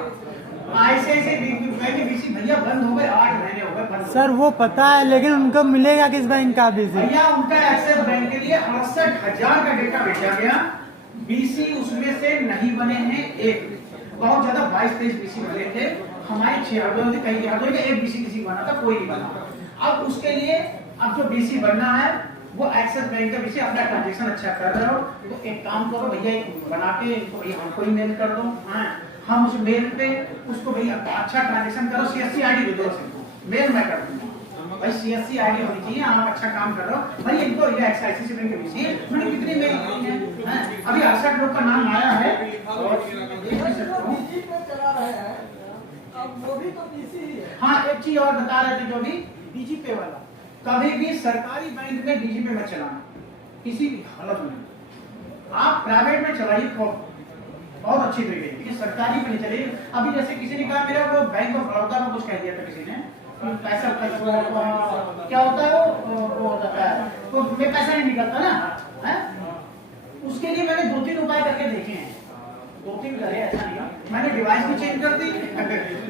आईसीआईसी बैंक बीसी भैया बंद हो गए, 8 महीने हो गए बंद। सर वो पता है, लेकिन उनको मिलेगा किस बैंक का बीसी? भैया उनका एक्सिस बैंक के लिए 68,000 का डेटा भेजा गया, बीसी उसमें से नहीं बने हैं एक, बहुत ज्यादा 22-23 बीसी बने थे। हमारे 6 कहीं एक बीसी किसी बना था, कोई नहीं बना। अब उसके लिए अब जो बीसी बनना है वो एक्सिस बैंक का बीसी, अपना ट्रांजेक्शन अच्छा कर रहे हो तो एक काम करो भैया, बना के भैया हमको ही मेल कर दो। हाँ, हम उस मेल पे उसको भैया अच्छा ट्रांजेक्शन करो, सीएससी आईडी दे दो, मेल मैं कर दूंगा भाई, सीएससी आईडी होनी चाहिए, आप अच्छा काम कर रहे हो भाई। इनको ये एक्साइसी बैंक के बीसी मैंने कितनी मेल की है, अभी 68 लोग का नाम आया है और हाँ एक चीज और बता रहे थे जो भी डीजी पे वाला, कभी भी सरकारी बैंक में डीजी पे मत चलाना किसी भी हालत में। आप प्राइवेट में चलाइए बहुत अच्छी तरीके से, सरकारी में नहीं चलिए। अभी जैसे किसी ने कहा मेरा वो बैंक ऑफ बड़ौदा में कुछ कह दिया था किसी ने, पैसा क्या होता है वो होता है तो पैसा नहीं निकलता ना है? उसके लिए मैंने 2-3 उपाय करके देखे हैं, 2-3 करे, ऐसा नहीं। मैंने डिवाइस भी चेंज कर दी,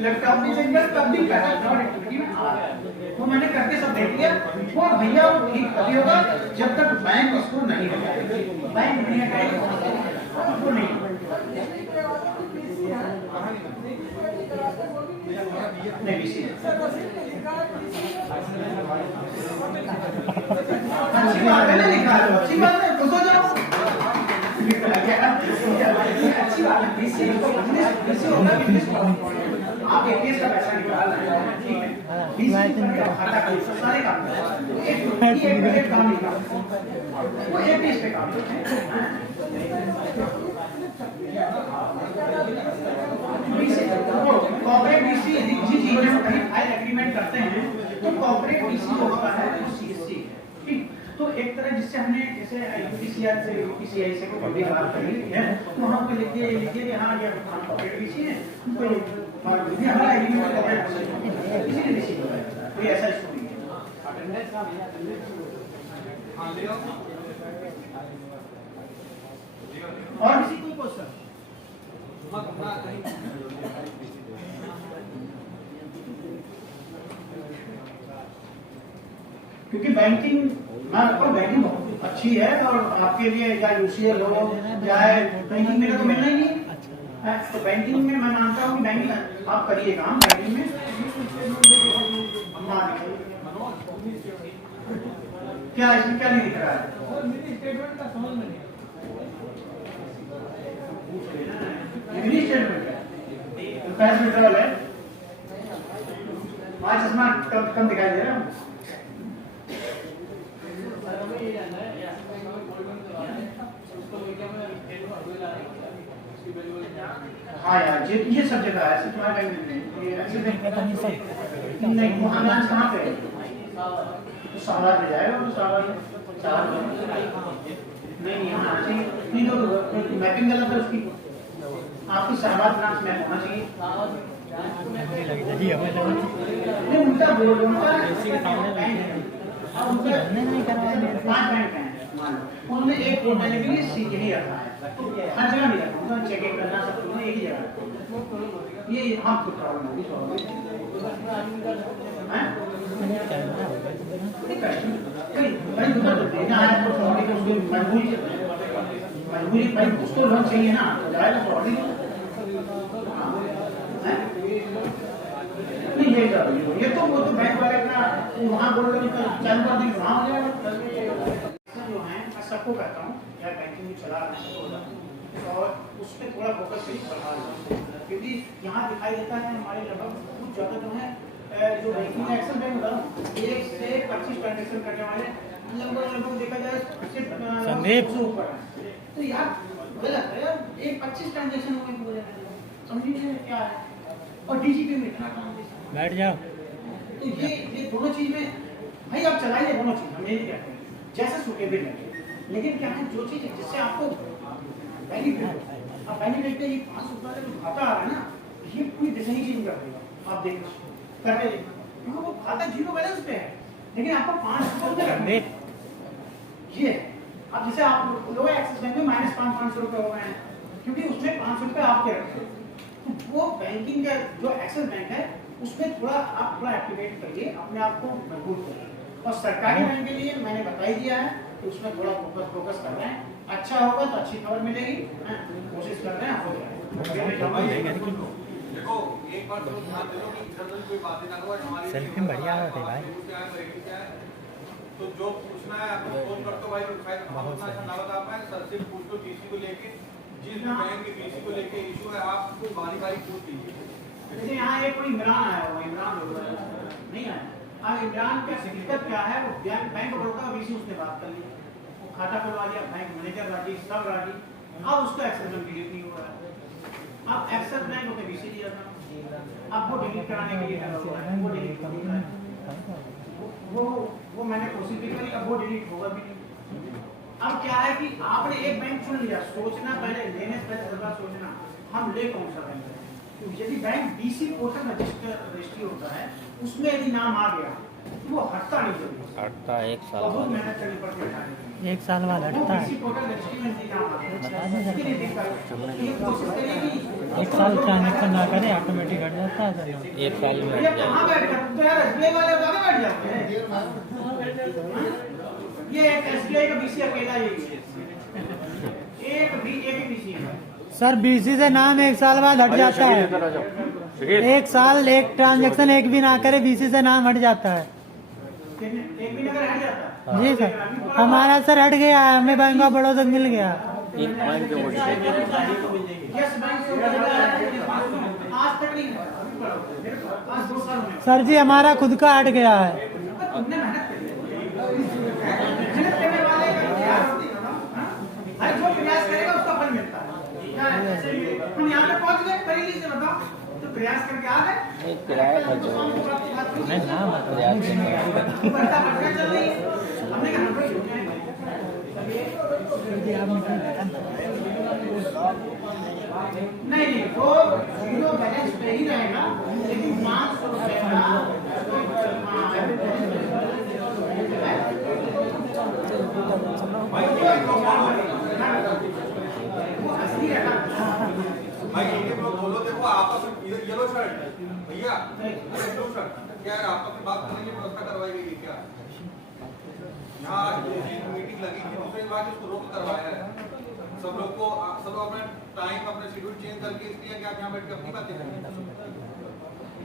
लैपटॉप भी चेंज कर, तब भी पैसा एक्टिविटी में आ रहा है। वो मैंने करके सब देख लिया। वो भैया वो ठीक तभी होगा जब तक बैंक इसको नहीं हटाएगा, बैंक नहीं हटाएगा वो नहीं। अच्छी बात है ना, लिखा है अच्छी बात है, खुश हो जाओ। अच्छी बात है, बीसी होगा, आप एटीएस का पैसा निकाल रहे हैं, ठीक है, बीसी का खाता का सारे काम एक काम निकाल, वो एटीएस पे काम करते हैं। कॉर्पोरेट बीसी जिस चीज में कहीं फाइल एग्रीमेंट करते हैं तो कॉर्पोरेट बीसी होता है वो सीएससी, ठीक। तो एक तरह जिससे हमने जैसे यूपीसीआर से यूपीसीआई से कोई बड़ी बात करी है तो वहाँ पे लिखिए कि हाँ ये कॉर्पोरेट बीसी है, तो हमारा एग्रीमेंट कॉर्पोरेट इसीलिए बीसी होता है, कोई ऐसा इशू नहीं है। और किसी कोई क्वेश्चन? क्योंकि बैंकिंग बैंकिंग बहुत अच्छी है और आपके लिए चाहे यूसीएल हो चाहे बैंकिंग में तो मिलना ही नहीं है, तो बैंकिंग में मैं मानता हूँ कि बैंकिंग आप करिए काम बैंकिंग में। क्या इसमें क्या नहीं दिख रहा है? मिनी स्टेटमेंट है, कैश विड्रॉल है, आज चश्मा कम दिखाई दे रहा है। हाँ यार ये सब जगह है, ऐसे तुम्हारे बैंक में ये ऐसे नहीं, वहाँ ब्रांच कहाँ पे है? तो सारा में जाएगा, तो सारा नहीं यहाँ चाहिए, नहीं तो मैपिंग गलत है उसकी, आपकी शाहबाद ब्रांच में होना चाहिए। नहीं उनका बोल उनका 5 बैंक हैं, उनमें एक मैंने भी यही रखा है, हर जगह नहीं रखा, चेक करना सब कुछ एक ही जगह। ये हाँ तो प्रॉब्लम होगी मजबूरी भाई उसको लोन चाहिए ना, ये तो वो तो बैंक वाले का वहाँ बोल रहे चालू कर देंगे वहाँ हो जाएगा। जो है मैं सबको कहता हूँ यार बैंकिंग में चला रहे हैं और उस पर थोड़ा फोकस भी बढ़ा रहे, क्योंकि यहाँ दिखाई देता है हमारे लगभग कुछ जगह जो है जो बैंकिंग में एक्सेल बैंक होता है 1 से 25 ट्रांजेक्शन करने वाले लगभग देखा जाए सिर्फ ऊपर है। तो यार गलत है यार, एक 25 ट्रांजेक्शन हो गए पूरे, समझिए क्या है। और डीजीपी में इतना ट्रांजेक्शन बैठ जाओ। तो ये दोनों चीज में भाई आप चलाइए दोनों चीज, हम ये नहीं कहते जैसे सुटेबल है, लेकिन क्या है जो चीज जिससे आपको बेनिफिट, अब बेनिफिट ये 500 रुपये जो खाता आ रहा है ना, ये कोई डिजाइन चीज कर देगा, आप देखना करके देखना, वो खाता जीरो बैलेंस पे है लेकिन आपको 500 रुपये रखने ये अब जैसे आप लोग एक्सिस बैंक में -500 रुपये हो गए हैं क्योंकि उसमें 500 रुपये आपके रखे, तो वो बैंकिंग का जो एक्सिस बैंक है उसमें थोड़ा आप थोड़ा एक्टिवेट करिए, अपने आप को मजबूत करिए। और सरकारी बैंक के लिए मैंने बता ही दिया है कि उसमें थोड़ा फोकस कर रहे हैं, अच्छा होगा तो अच्छी खबर मिलेगी, कोशिश कर रहे हैं हो जाएगा। देखो एक बार तो ध्यान दे लो कि इधर उधर कोई बातें ना करो, हमारी सेल्फी बढ़िया होती है भाई। तो जो पूछना है आप फोन कर दो भाई, हम उतना ना बता पाए, सर से पूछ लो टीसी को लेके, जिस बैंक के टीसी को लेके इशू है आप कोई बारी पूछ लीजिए। जैसे यहाँ एक कोई इमरान आया हुआ, इमरान नहीं आया, अब इमरान का दिक्कत क्या है, वो बैंक बड़ौदा का वीसी उसने बात कर ली, वो खाता खुलवा लिया, बैंक मैनेजर राजी सब राजी, अब उसका एक्सेस बैंक डिलीट नहीं हो रहा है, अब एक्सेस बैंक उसने वीसी दिया था, अब वो डिलीट कराने के लिए वो डिलीट कर रहा है, वो मैंने कोशिश भी करी, अब वो डिलीट होगा भी नहीं। अब क्या है कि आपने एक बैंक चुन लिया, सोचना पहले, लेने से पहले सरकार सोचना हम ले कौन सा बैंक है। तो यदि बैंक डीसी पोर्टल रजिस्ट्री होता है उसमें यदि नाम आ गया तो वो हटता नहीं जल्दी, हटता 1 साल बहुत बाद। मेहनत करनी पड़ती है हटाने के लिए। 1 साल बाद हटता है। डीसी पोर्टल रजिस्ट्री में यदि नाम आ गया इसके लिए दिक्कत है। ये कोशिश करिए कि 1 साल ट्रांजेक्शन ना करे ऑटोमेटिक हट जाता है सर। 1 साल में ये कहाँ बैठ कर तो यार एसबीआई वाले आगे बैठ जाते हैं। ये एक एसबीआई का बीसी अकेला ही एक बीसी है सर बीसी से नाम 1 साल बाद हट जाता है। 1 साल एक ट्रांजेक्शन एक भी ना करे बीसी से नाम हट जाता है। एक भी नगर हट जाता है। जी सर, हमारा सर हट गया है, हमें बैंक ऑफ बड़ौदा मिल गया। यस बैंक से आज तक नहीं हुआ, आज 2 साल में सर जी हमारा खुद का हट गया है। तुमने मेहनत करी है। मेहनत करने वाले का क्या होती है ना? हर जो प्रयास करेगा उसका फल मिलता है। तुम यहाँ पे पहुँच गए, पहले से बताओ तो प्रयास करके आ गए। एक किराया खर्च हो मैं नाम प्रयास चल रही है, हमने कहा हम लोग नहीं वो जीरो बैलेंस पे ही रहेगा, लेकिन 500 रुपए का वो असली रहेगा। भाई ये बोलो, देखो आपस में येलो शर्ट भैया, येलो शर्ट क्या है, आपस में बात करने की व्यवस्था करवाई गई है क्या? यहाँ मीटिंग लगी थी, दूसरी बात इसको रोक करवाया है सब लोग को, सब लोग अपना टाइम अपना शेड्यूल चेंज करके, इसलिए कि आप यहाँ बैठ के अपनी बातें करेंगे।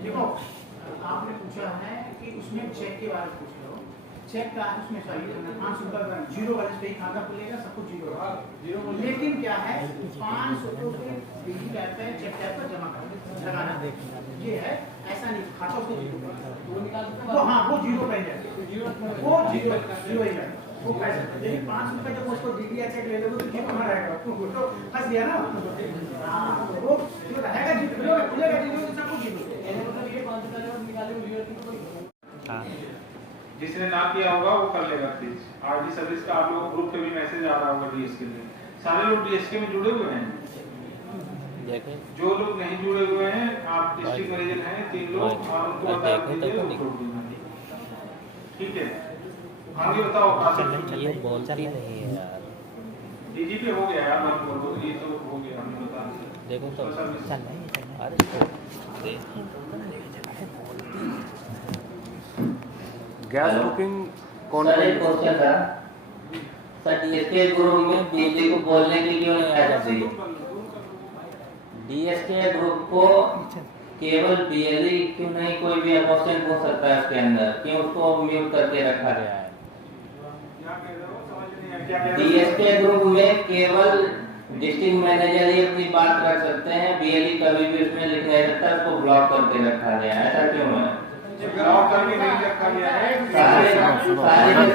देखो आपने पूछा है कि उसमें चेक के बारे में पूछ रहे हो, चेक का उसमें सॉरी 500 रुपये का जीरो बैलेंस पे ही खाता खुलेगा, सब कुछ जीरो है। लेकिन क्या है 500 रुपये बिजली ऐप पे चेक ऐप पर जमा कर लगाना, ये है, ऐसा नहीं खाता उसको जीरो वो हाँ वो जीरो पे जाएगा, वो जीरो ही जाएगा वो पैसा। लेकिन 500 रुपये जब उसको डीबीआई चेक ले लोगे तो जीरो कहाँ रहेगा, वो तो फंस गया ना। हाँ वो जो रहेगा जीरो खुलेगा, जीरो तो सब कुछ जीरो। जिसने ना किया होगा वो कर लेगा प्लीज। आरडी सर्विस का आप लोगों ग्रुप पे भी मैसेज आ रहा होगा डीएसके में, सारे लोग डीएसके में जुड़े हुए हैं। जो लोग नहीं जुड़े हुए हैं, आप डिस्ट्रिक्ट मैनेजर हैं 3 लोग, और उनको बता दीजिए वो छोड़ दीजिए, ठीक है। आगे बताओ ये बोलती नहीं है यार। डीजीपी हो गया यार, मैं बोल दूं ये तो हो गया, हमें बता देखो तो चल रही है अरे गैस बुकिंग कौन सर एक क्वेश्चन था सर, डीएसके ग्रुप में बिजली को बोलने की क्यों नहीं आ जाती? डीएसके ग्रुप को केवल बिजली क्यों नहीं, कोई भी अपोजिशन हो सकता है उसके अंदर, क्यों उसको म्यूट करके रखा गया है? क्या कह रहे हो, समझ नहीं आया क्या कह रहे हो? डीएसके ग्रुप में केवल डिस्ट्रिक्ट मैनेजर ही अपनी बात कर सकते हैं, बीएलई कभी भी उसमें लिख नहीं सकता, उसको ब्लॉक करके रखा गया है, ऐसा क्यों है? ब्लॉक करके नहीं रखा गया है,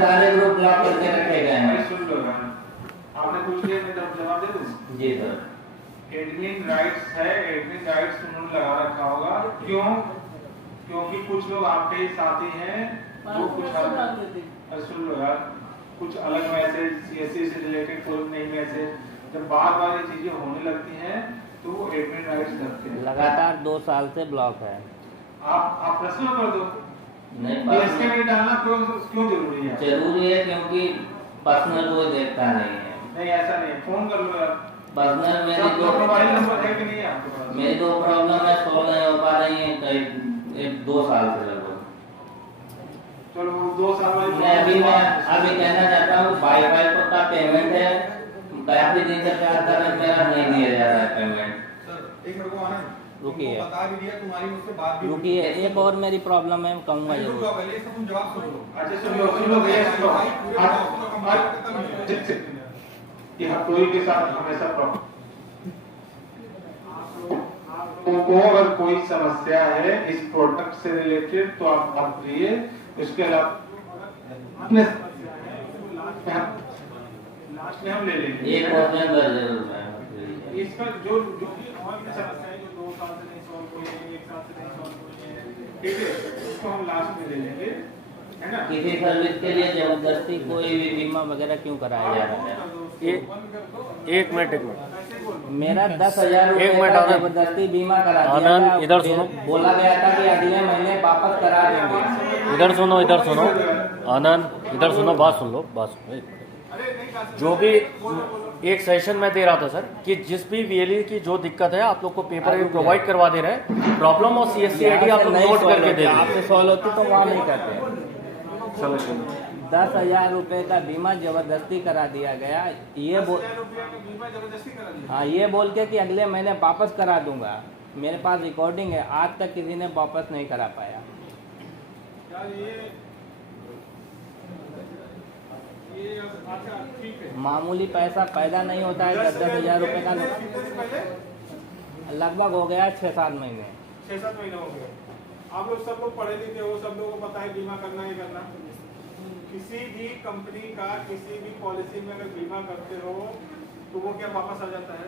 सारे ग्रुप ब्लॉक करके रखे गए हैं। सुन लो यार, आपने पूछ लिया, मैं तब जवाब दे दूं। जी सर। एडमिन राइट्स है, एडमिन राइट्स उन्होंने लगा रखा होगा, क्यों? क्योंकि कुछ लोग आपके ही साथी हैं जो कुछ अरे सुन लो यार, कुछ अलग मैसेज सीएससी से रिलेटेड कोई नहीं मैसेज, जब बार बार ये चीजें होने लगती हैं तो वो एडमिन राइट्स रखते हैं। लगातार 2 साल से ब्लॉक है। आप प्रश्न कर दो, नहीं इसके में डालना क्यों जरूरी है? जरूरी है क्योंकि पर्सनल वो देखता नहीं है। नहीं ऐसा नहीं है, फोन कर लो यार। पर्सनल मेरी सब दो मोबाइल नंबर है कि नहीं है आपके पास? मेरी 2 प्रॉब्लम है, सॉल्व नहीं हो पा रही है 2 साल से लगभग। चलो 2 साल वाली मैं अभी कहना चाहता हूँ, वाईफाई का पेमेंट है, काफी दिन से क्या कर रहे, मेरा नहीं दिया जा रहा है पेमेंट। सर एक मिनट को आना, रुकिए। तुमको बता भी दिया, तुम्हारी मुझसे बात भी रुकिए, एक और मेरी प्रॉब्लम है, मैं कहूँगा नहीं, रुक जरूर। जाओ पहले, इसका तुम जवाब सुन लो। अच्छा सुन लो भैया, सुन लो कि हथौड़ी के साथ हमेशा प्रॉब्लम, आपको अगर कोई समस्या है इस प्रोडक्ट से रिलेटेड तो आप बात करिए, उसके अलावा लास्ट में हम ले लेंगे। एक क्वेश्चन जरूर है इसका जो भी और भी समस्या है जो 2 साल से नहीं सॉल्व हुई है, 1 साल से नहीं सॉल्व हुई है, ठीक है, उसको हम लास्ट में ले लेंगे, है ना? किसी सर्विस के लिए जबरदस्ती कोई भी बीमा वगैरह क्यों कराया जा रहा है? एक मिनट मेरा 10,000 रुपए एक मिनट का आनंद। जबरदस्ती बीमा करा दिया आनंद, गया। इधर सुनो। बोला गया था कि अगले महीने वापस करा देंगे। इधर सुनो आनंद, इधर सुनो, बात सुन लो, बात सुनो एक मिनट। जो भी एक सेशन में दे रहा था सर कि जिस भी वीएलई की जो दिक्कत है आप लोग को पेपर प्रोवाइड करवा दे रहे हैं, प्रॉब्लम और सीएससी आईडी आप लोग नोट करके दे आपसे सॉल्व होती तो वहाँ नहीं करते। चलो 10,000 रुपए का बीमा जबरदस्ती करा दिया गया, ये बोल, 10,000 रुपया का बीमा जबरदस्ती करा दिया। हाँ ये बोल के कि अगले महीने वापस करा दूंगा। मेरे पास रिकॉर्डिंग है, आज तक किसी ने वापस नहीं करा पाया। यार ये अच्छा ठीक है, मामूली पैसा पैदा नहीं होता है, 10,000 रुपए का लगभग हो गया 6-7 महीने। 6-7 महीने हो गए। आप लोग सब लोग पढ़े लिखे हो, सब लोगों को पता है बीमा करना ही करना। किसी भी कंपनी का किसी भी पॉलिसी में अगर बीमा करते हो तो वो क्या वापस आ जाता है?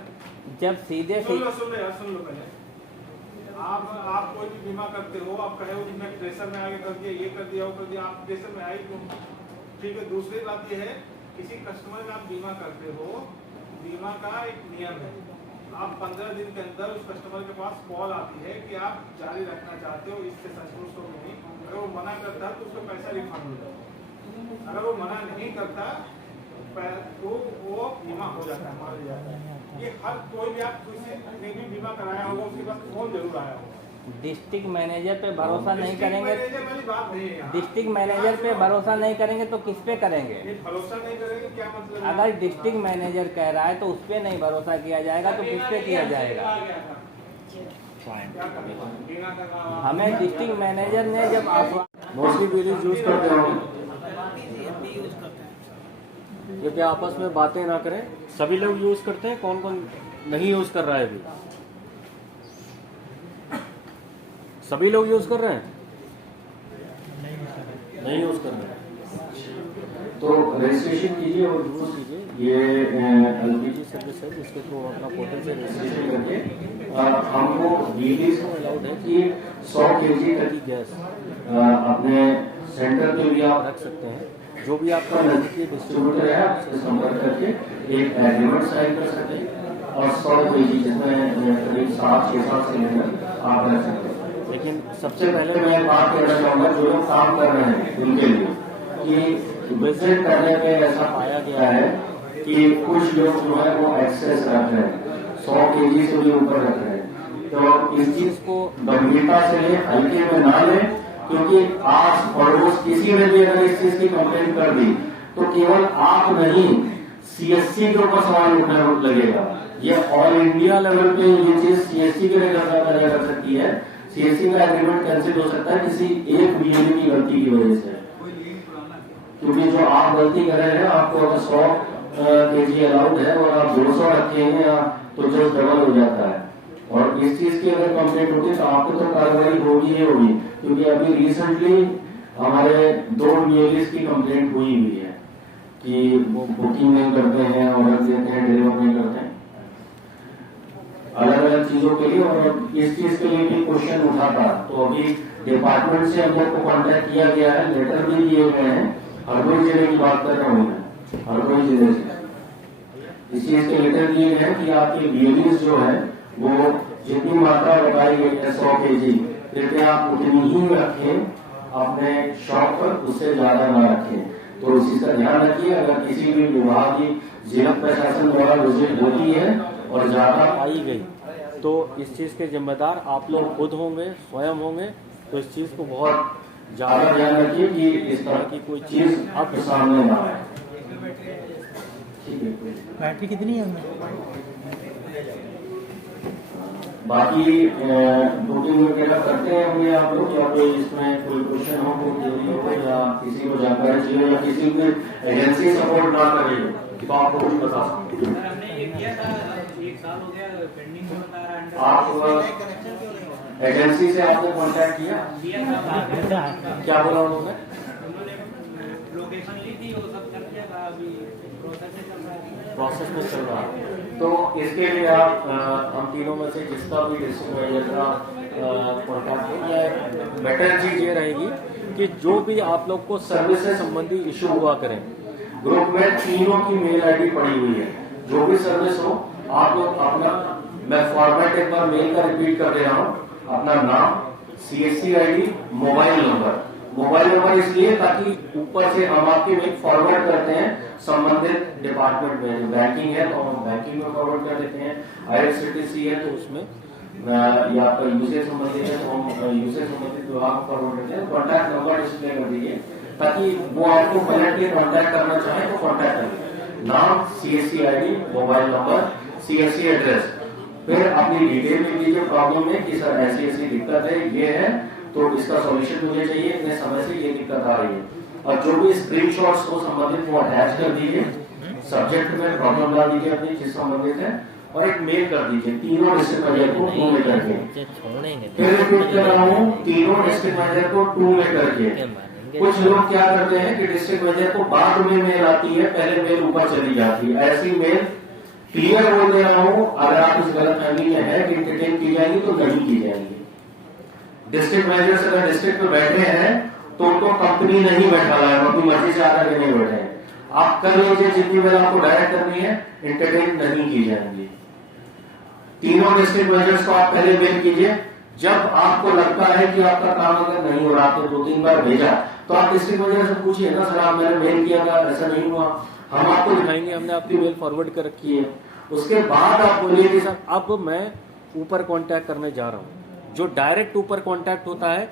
जब सीधे सुन लो पहले, आप कोई भी बीमा करते हो, आप कहे हो कि मैं प्रेशर में आगे कर दिया, ये कर दिया, वो कर दिया, आप प्रेशर में आए क्यों? ठीक है, दूसरी बात ये है, किसी कस्टमर का आप बीमा करते हो, बीमा का एक नियम है, आप 15 दिन के अंदर उस कस्टमर के पास कॉल आती है कि आप जारी रखना चाहते हो, इससे संतुष्ट हो नहीं। अगर वो मना करता है तो उसको पैसा रिफंड हो जाता है, अगर वो मना नहीं करता तो वो बीमा हो जाता है, मान लिया जाता है। ये हर कोई भी आप किसी ने भी बीमा कराया होगा उसके पास फोन जरूर आया होगा। डिस्ट्रिक्ट मैनेजर पे भरोसा नहीं करेंगे, मैनेजर वाली बात नहीं है यहाँ। डिस्ट्रिक्ट मैनेजर पे भरोसा नहीं करेंगे तो किस पे करेंगे? ये भरोसा नहीं करेंगे क्या मतलब है? अगर डिस्ट्रिक्ट मैनेजर कह रहा है तो उस पे नहीं भरोसा किया जाएगा तो किस पे किया जाएगा? क्या करेगा? बीमा का हमें डिस्ट्रिक्ट मैनेजर ने जब आश्वासन, मोस्टली वीएलई यूज करते हैं, क्योंकि आपस में बातें ना करें। सभी लोग यूज करते हैं, कौन कौन नहीं यूज कर रहा है अभी? सभी लोग यूज कर रहे हैं, नहीं यूज कर रहे हैं तो रजिस्ट्रेशन कीजिए और यूज कीजिए। ये एलपीजी सर्विस है जिसके थ्रू अपना पोर्टल से रजिस्ट्रेशन करके हमको वीडी से अलाउड है कि 100 kg तक की गैस अपने सेंटर के लिए आप रख सकते हैं। जो भी आपका नजदीकी डिस्ट्रीब्यूटर है उससे संपर्क करके एक एग्रीमेंट साइन कर सकते हैं और 100 kg जिसमें करीब 7-6 सिलेंडर आप रख सकते हैं। लेकिन सबसे पहले मैं बात करना चाहूँगा जो लोग काम कर रहे हैं उनके लिए कि विजिट करने पे ऐसा पाया गया है कि कुछ लोग जो है वो एक्सेस रख रहे हैं, 100 kg से भी ऊपर रख रहे हैं। तो इस चीज को गंभीरता से ले, हल्के में ना ले, क्योंकि आस पड़ोस किसी ने भी अगर इस चीज की कंप्लेंट कर दी तो केवल आप नहीं, CSC के ऊपर सवाल उठने लगेगा। ये ऑल इंडिया लेवल पे ये चीज CSC के लिए कर सकती है। CSC का एग्रीमेंट कैंसिल हो सकता है किसी एक BLE की गलती की वजह से, क्योंकि जो आप गलती कर रहे हैं, आपको अगर 100 kg अलाउड है और आप 200 रखेंगे तो जो डबल हो जाता है। और इस चीज की अगर कंप्लेंट होती है तो आपको तो कार्रवाई होगी ही होगी, क्योंकि अभी रिसेंटली हमारे 2 BLEs की कंप्लेंट हुई है कि वो बुकिंग नहीं करते हैं, ऑर्डर देते हैं, डिलीवर नहीं करते हैं, अलग अलग चीजों के लिए। और इस चीज के लिए भी क्वेश्चन उठा था, तो अभी डिपार्टमेंट से हम लोग को कॉन्टेक्ट किया गया है, लेटर भी दिए गए हैं। हरदोई जिले की बात कर रहा हूँ मैं, हरदोई जिले से इस चीज के लेटर दिए गए हैं कि आपके BLEs जो है वो जितनी मात्रा बताई गई है 100 kg, कृपया आप उतनी ही रखें अपने शॉप पर, उससे ज्यादा न रखें। तो इसी का ध्यान रखिए। अगर किसी भी विभाग की जिला प्रशासन द्वारा विजिट होती है और ज्यादा पाई गई तो इस चीज के जिम्मेदार आप लोग खुद होंगे, स्वयं होंगे। तो इस चीज को बहुत ज्यादा ध्यान रखिए कि इस तरह की कोई चीज अब सामने ना आए। ठीक है, बैटरी कितनी है उनमें? बाकी 2-3 मिनट का करते हैं हमने आप लोग, या कोई इसमें कोई क्वेश्चन हो, कोई थ्योरी हो, या किसी को जानकारी चाहिए, या किसी को एजेंसी सपोर्ट ना करे तो आपको कुछ बता सकते हैं। आप एजेंसी से आपने कांटेक्ट किया? क्या बोला उन्होंने? लोकेशन ली थी, वो सब कर दिया था, अभी प्रोसेस में चल रहा है। तो इसके लिए आप हम तीनों में से जिसका भी डिस्ट्रिक्ट मैनेजर का कॉन्टैक्ट हो, या बेटर चीज ये रहेगी कि जो भी आप लोग को सर्विस से संबंधी इश्यू हुआ करें, ग्रुप में तीनों की मेल आईडी पड़ी हुई है, जो भी सर्विस हो आप लोग अपना, मैं फॉर्मेट एक बार मेल का रिपीट कर दे रहा हूँ, अपना नाम, CSC ID, मोबाइल नंबर इसलिए ताकि ऊपर से हम आपके मेल फॉरवर्ड करते हैं संबंधित डिपार्टमेंट में। बैंकिंग है तो हम बैंकिंग में फॉरवर्ड कर देते हैं, IRCTC है तो उसमें, या आपका यूसेज संबंधित है तो हम यूसेज संबंधित विभाग को फॉरवर्ड करते हैं। कॉन्टैक्ट नंबर डिस्प्ले कर दीजिए ताकि वो आपको पहले कॉन्टैक्ट करना चाहे तो कॉन्टैक्ट करें। नाम, CSC ID, mobile number, CSC address, फिर अपनी डिटेल में दीजिए प्रॉब्लम में कि सर ऐसी ऐसी दिक्कत है, ये है, तो इसका सॉल्यूशन मुझे चाहिए, इतने समय से ये दिक्कत आ रही है। और जो भी स्क्रीनशॉट्स को संबंधित वो अटैच कर दीजिए, सब्जेक्ट में प्रॉब्लम डाल दीजिए अपनी चीज संबंधित है, और एक मेल कर दीजिए तीनों डिस्ट्रिक्ट मैनेजर को 2 में करके। फिर रिपीट कर रहा हूँ, तीनों डिस्ट्रिक्ट मैनेजर को 2 में करके। कुछ लोग क्या करते हैं कि डिस्ट्रिक्ट मैनेजर को बाद में मेल आती है, पहले मेल ऊपर चली जाती है। ऐसी मेल क्लियर बोल दे रहा हूँ, अगर आप इस गलत फहमी में है कि इंटरटेन की जाएगी तो नहीं की जाएगी। डिस्ट्रिक्ट मैनेजर से अगर डिस्ट्रिक्ट में बैठे हैं तो उनको कंपनी नहीं बैठा है, अपनी मर्जी से आकर के नहीं बैठे हैं। आप कर लीजिए जितनी मेल आपको डायरेक्ट करनी है, इंटरटेन नहीं की जाएंगी। तीनों डिस्ट्रिक्ट मैनेजर्स को आप पहले मेल कीजिए। जब आपको लगता है कि आपका काम अगर नहीं हो रहा, आपने 2-3 बार भेजा, तो आप डिस्ट्रिक्ट मैनेजर से पूछिए ना, सर आप मैंने मेल किया था, ऐसा नहीं हुआ, हम आपको दिखाएंगे, हमने आपकी मेल फॉरवर्ड कर रखी है। उसके बाद आप बोलिए कि सर अब मैं ऊपर कांटेक्ट करने जा रहा हूँ। जो डायरेक्ट ऊपर कांटेक्ट होता है,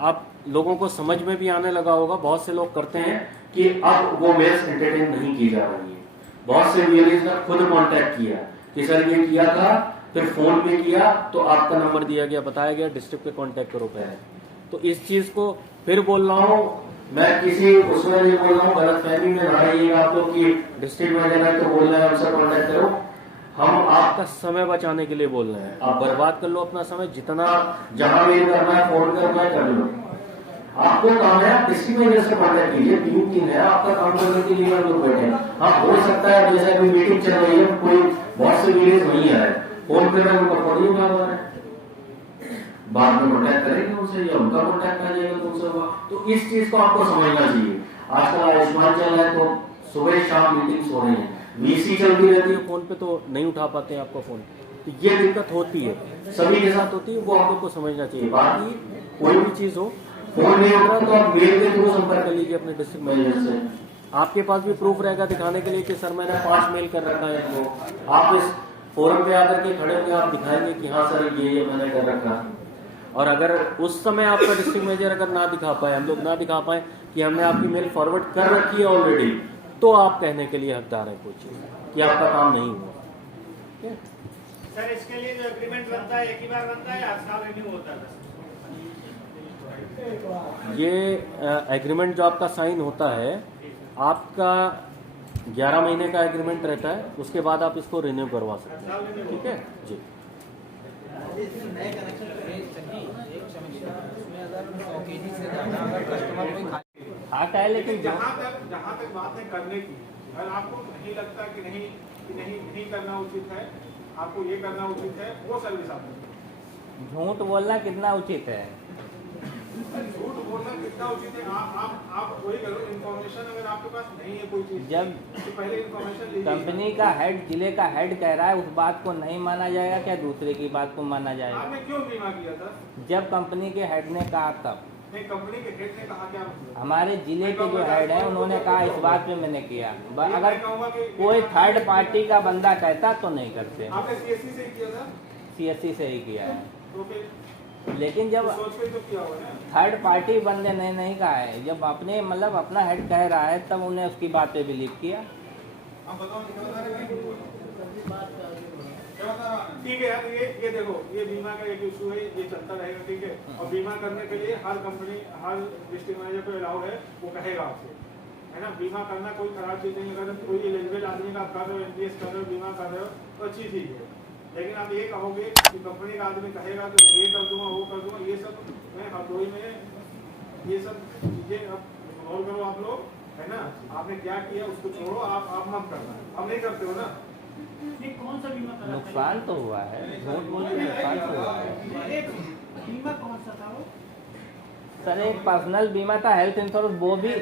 आप लोगों को समझ में भी आने लगा होगा, बहुत से लोग करते हैं कि अब वो मेल्स एंटरटेन नहीं की जा रही है। बहुत से VLEs ने खुद कांटेक्ट किया कि सर ये किया था, फिर फोन पे किया तो आपका नंबर दिया गया, बताया गया डिस्ट्रिक्ट पे कांटेक्ट करो पहले। तो इस चीज को फिर बोल रहा हूँ, मैं किसी उसमें ये बोल रहा हूँ, गलत फहमी में ना रहिएगा आप लोग कि डिस्ट्रिक्ट मैनेजर है तो बोल रहे हैं हमसे कांटेक्ट करो। हम आपका समय बचाने के लिए बोल रहे हैं, आप बर्बाद कर लो अपना समय, जितना जहां मेल करना है, फोन करना है, कर लो। आपको काम है, आप डिस्ट्रिक्ट मैनेजर से कांटेक्ट कीजिए, 3 है आपका काम करने के लिए हम लोग बैठे हैं। हाँ, हो सकता है जैसे अभी मीटिंग चल रही है, कोई बहुत से वीडियोज नहीं आ रहे, फोन कर रहे हैं, उनका फोन ही उठा रहा है, बाद में कॉन्टैक्ट करेंगे उनसे या उनका कॉन्टैक्ट आ जाएगा तुमसे। तो इस चीज को आपको समझना चाहिए। आजकल आयुष्मान चल रहा है तो सुबह शाम मीटिंग्स हो रही है, VC चलती रहती है, फोन पे तो नहीं उठा पाते हैं आपका फोन। तो ये दिक्कत होती है, सभी के साथ होती है, वो आप लोग को समझना चाहिए। बाकी कोई भी चीज हो, फोन नहीं उठ रहा तो आप मेल के थ्रू संपर्क कर लीजिए अपने डिस्ट्रिक्ट मैनेजर से, आपके पास भी प्रूफ रहेगा दिखाने के लिए कि सर मैंने 5 मेल कर रखा है इनको। आप इस फोरम पे आकर के खड़े होकर आप दिखाएंगे कि हाँ सर ये मैंने कर रखा है। और अगर उस समय आपका डिस्ट्रिक्ट मैनेजर अगर ना दिखा पाए, हम लोग ना दिखा पाए कि हमने आपकी मेल फॉरवर्ड कर रखी है ऑलरेडी, तो आप कहने के लिए हकदार है कोई चीज कि आपका काम नहीं हुआ। सर इसके लिए जो एग्रीमेंट बनता है एक ही बार बनता है या हर साल रिन्यू होता है? ये एग्रीमेंट जो आपका साइन होता है, आपका 11 महीने का एग्रीमेंट रहता है, उसके बाद आप इसको रिन्यू करवा सकते हैं। ठीक है जी। आता है लेकिन जहाँ तक बात है करने की, अगर आपको नहीं लगता कि नहीं करना उचित है, आपको ये करना उचित है, वो सर्विस आप झूठ बोलना कितना उचित है? झूठ बोलना कितना उचित है? आप वही करो, इन्फॉर्मेशन अगर आपके पास नहीं है कोई चीज, जब तो पहले इन्फॉर्मेशन लीजिए। कंपनी का हेड, जिले का हेड कह रहा है, उस बात को नहीं माना जाएगा क्या दूसरे की बात को माना जाएगा? आपने क्यों बीमा किया था? जब कंपनी के हेड ने कहा तब। नहीं, कंपनी के हेड ने कहा क्या मतलब? हमारे जिले के जो हेड है उन्होंने कहा इस बात पे मैंने किया। मैं अगर कहूंगा कि कोई थर्ड पार्टी का बंदा कहता तो नहीं करते। आपने सीएससी से ही किया था? सीएससी से ही किया है। तो फिर लेकिन जब सोच के तो किया होगा ना। थर्ड पार्टी बंदे ने नहीं कहा है, जब अपने मतलब अपना हेड कह रहा है तब उन्हें उसकी बात पे बिलीव किया। आप बताओ क्या बता रहे हैं? ठीक है यार, ये देखो, ये बीमा का एक इशू है, ये चलता रहेगा, ठीक है। और बीमा करने के लिए हर कंपनी, हर डिस्ट्रिक्ट मैनेजर को अलाउड है, वो कहेगा आपसे, है ना। बीमा करना कोई खराब चीज नहीं। अगर कोई एलिजिबल आदमी का आप कर रहे हो, एनपीएस कर रहे हो, बीमा कर रहे हो, तो अच्छी चीज है। लेकिन आप ये कहोगे कि कंपनी का आदमी कहेगा तो मैं ये कर दूंगा, वो कर दूंगा, ये सब मैं हरदोई में ये सब चीजें अब इग्नोर करो आप लोग, है ना। आपने क्या किया उसको छोड़ो, आप मत करना, आप नहीं करते हो ना। कौन सा बीमा करा? नुकसान तो हुआ है, झूठ बोल के नुकसान तो हुआ है। बीमा कौन सा था वो? सर एक पर्सनल बीमा था, हेल्थ इंश्योरेंस, वो भी।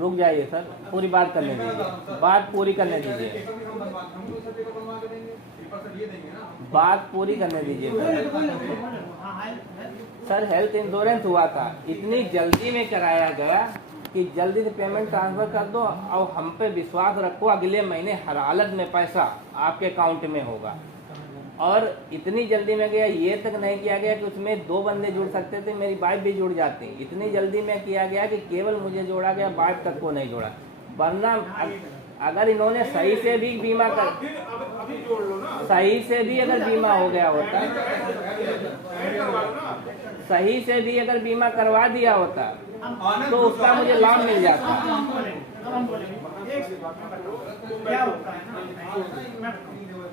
रुक जाइए सर, पूरी बात करने दीजिए, बात पूरी करने दीजिए, बात पूरी करने दीजिए सर। हेल्थ इंश्योरेंस हुआ था, इतनी जल्दी में कराया गया कि जल्दी से पेमेंट ट्रांसफर कर दो और हम पे विश्वास रखो, अगले महीने हर हालत में पैसा आपके अकाउंट में होगा। और इतनी जल्दी में गया, ये तक नहीं किया गया कि उसमें 2 बंदे जुड़ सकते थे, मेरी वाइफ भी जुड़ जाती। इतनी जल्दी में किया गया कि केवल मुझे जोड़ा गया, वाइफ तक को नहीं जोड़ा। वरना अगर इन्होंने सही से भी बीमा कर, अभी जोड़ लो ना, सही से भी अगर बीमा हो गया होता, सही से भी अगर बीमा करवा दिया होता तो उसका मुझे लाभ मिल जाता। क्या होता है ना,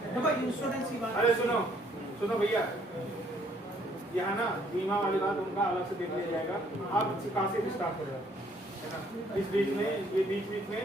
देखो इंश्योरेंस की बात। अरे सुनो भैया, यहाँ ना बीमा वाली बात उनका अलग से देख लिया जाएगा। आप कहाँ से स्टार्ट करेगा, है ना। इस बीच में, ये बीच में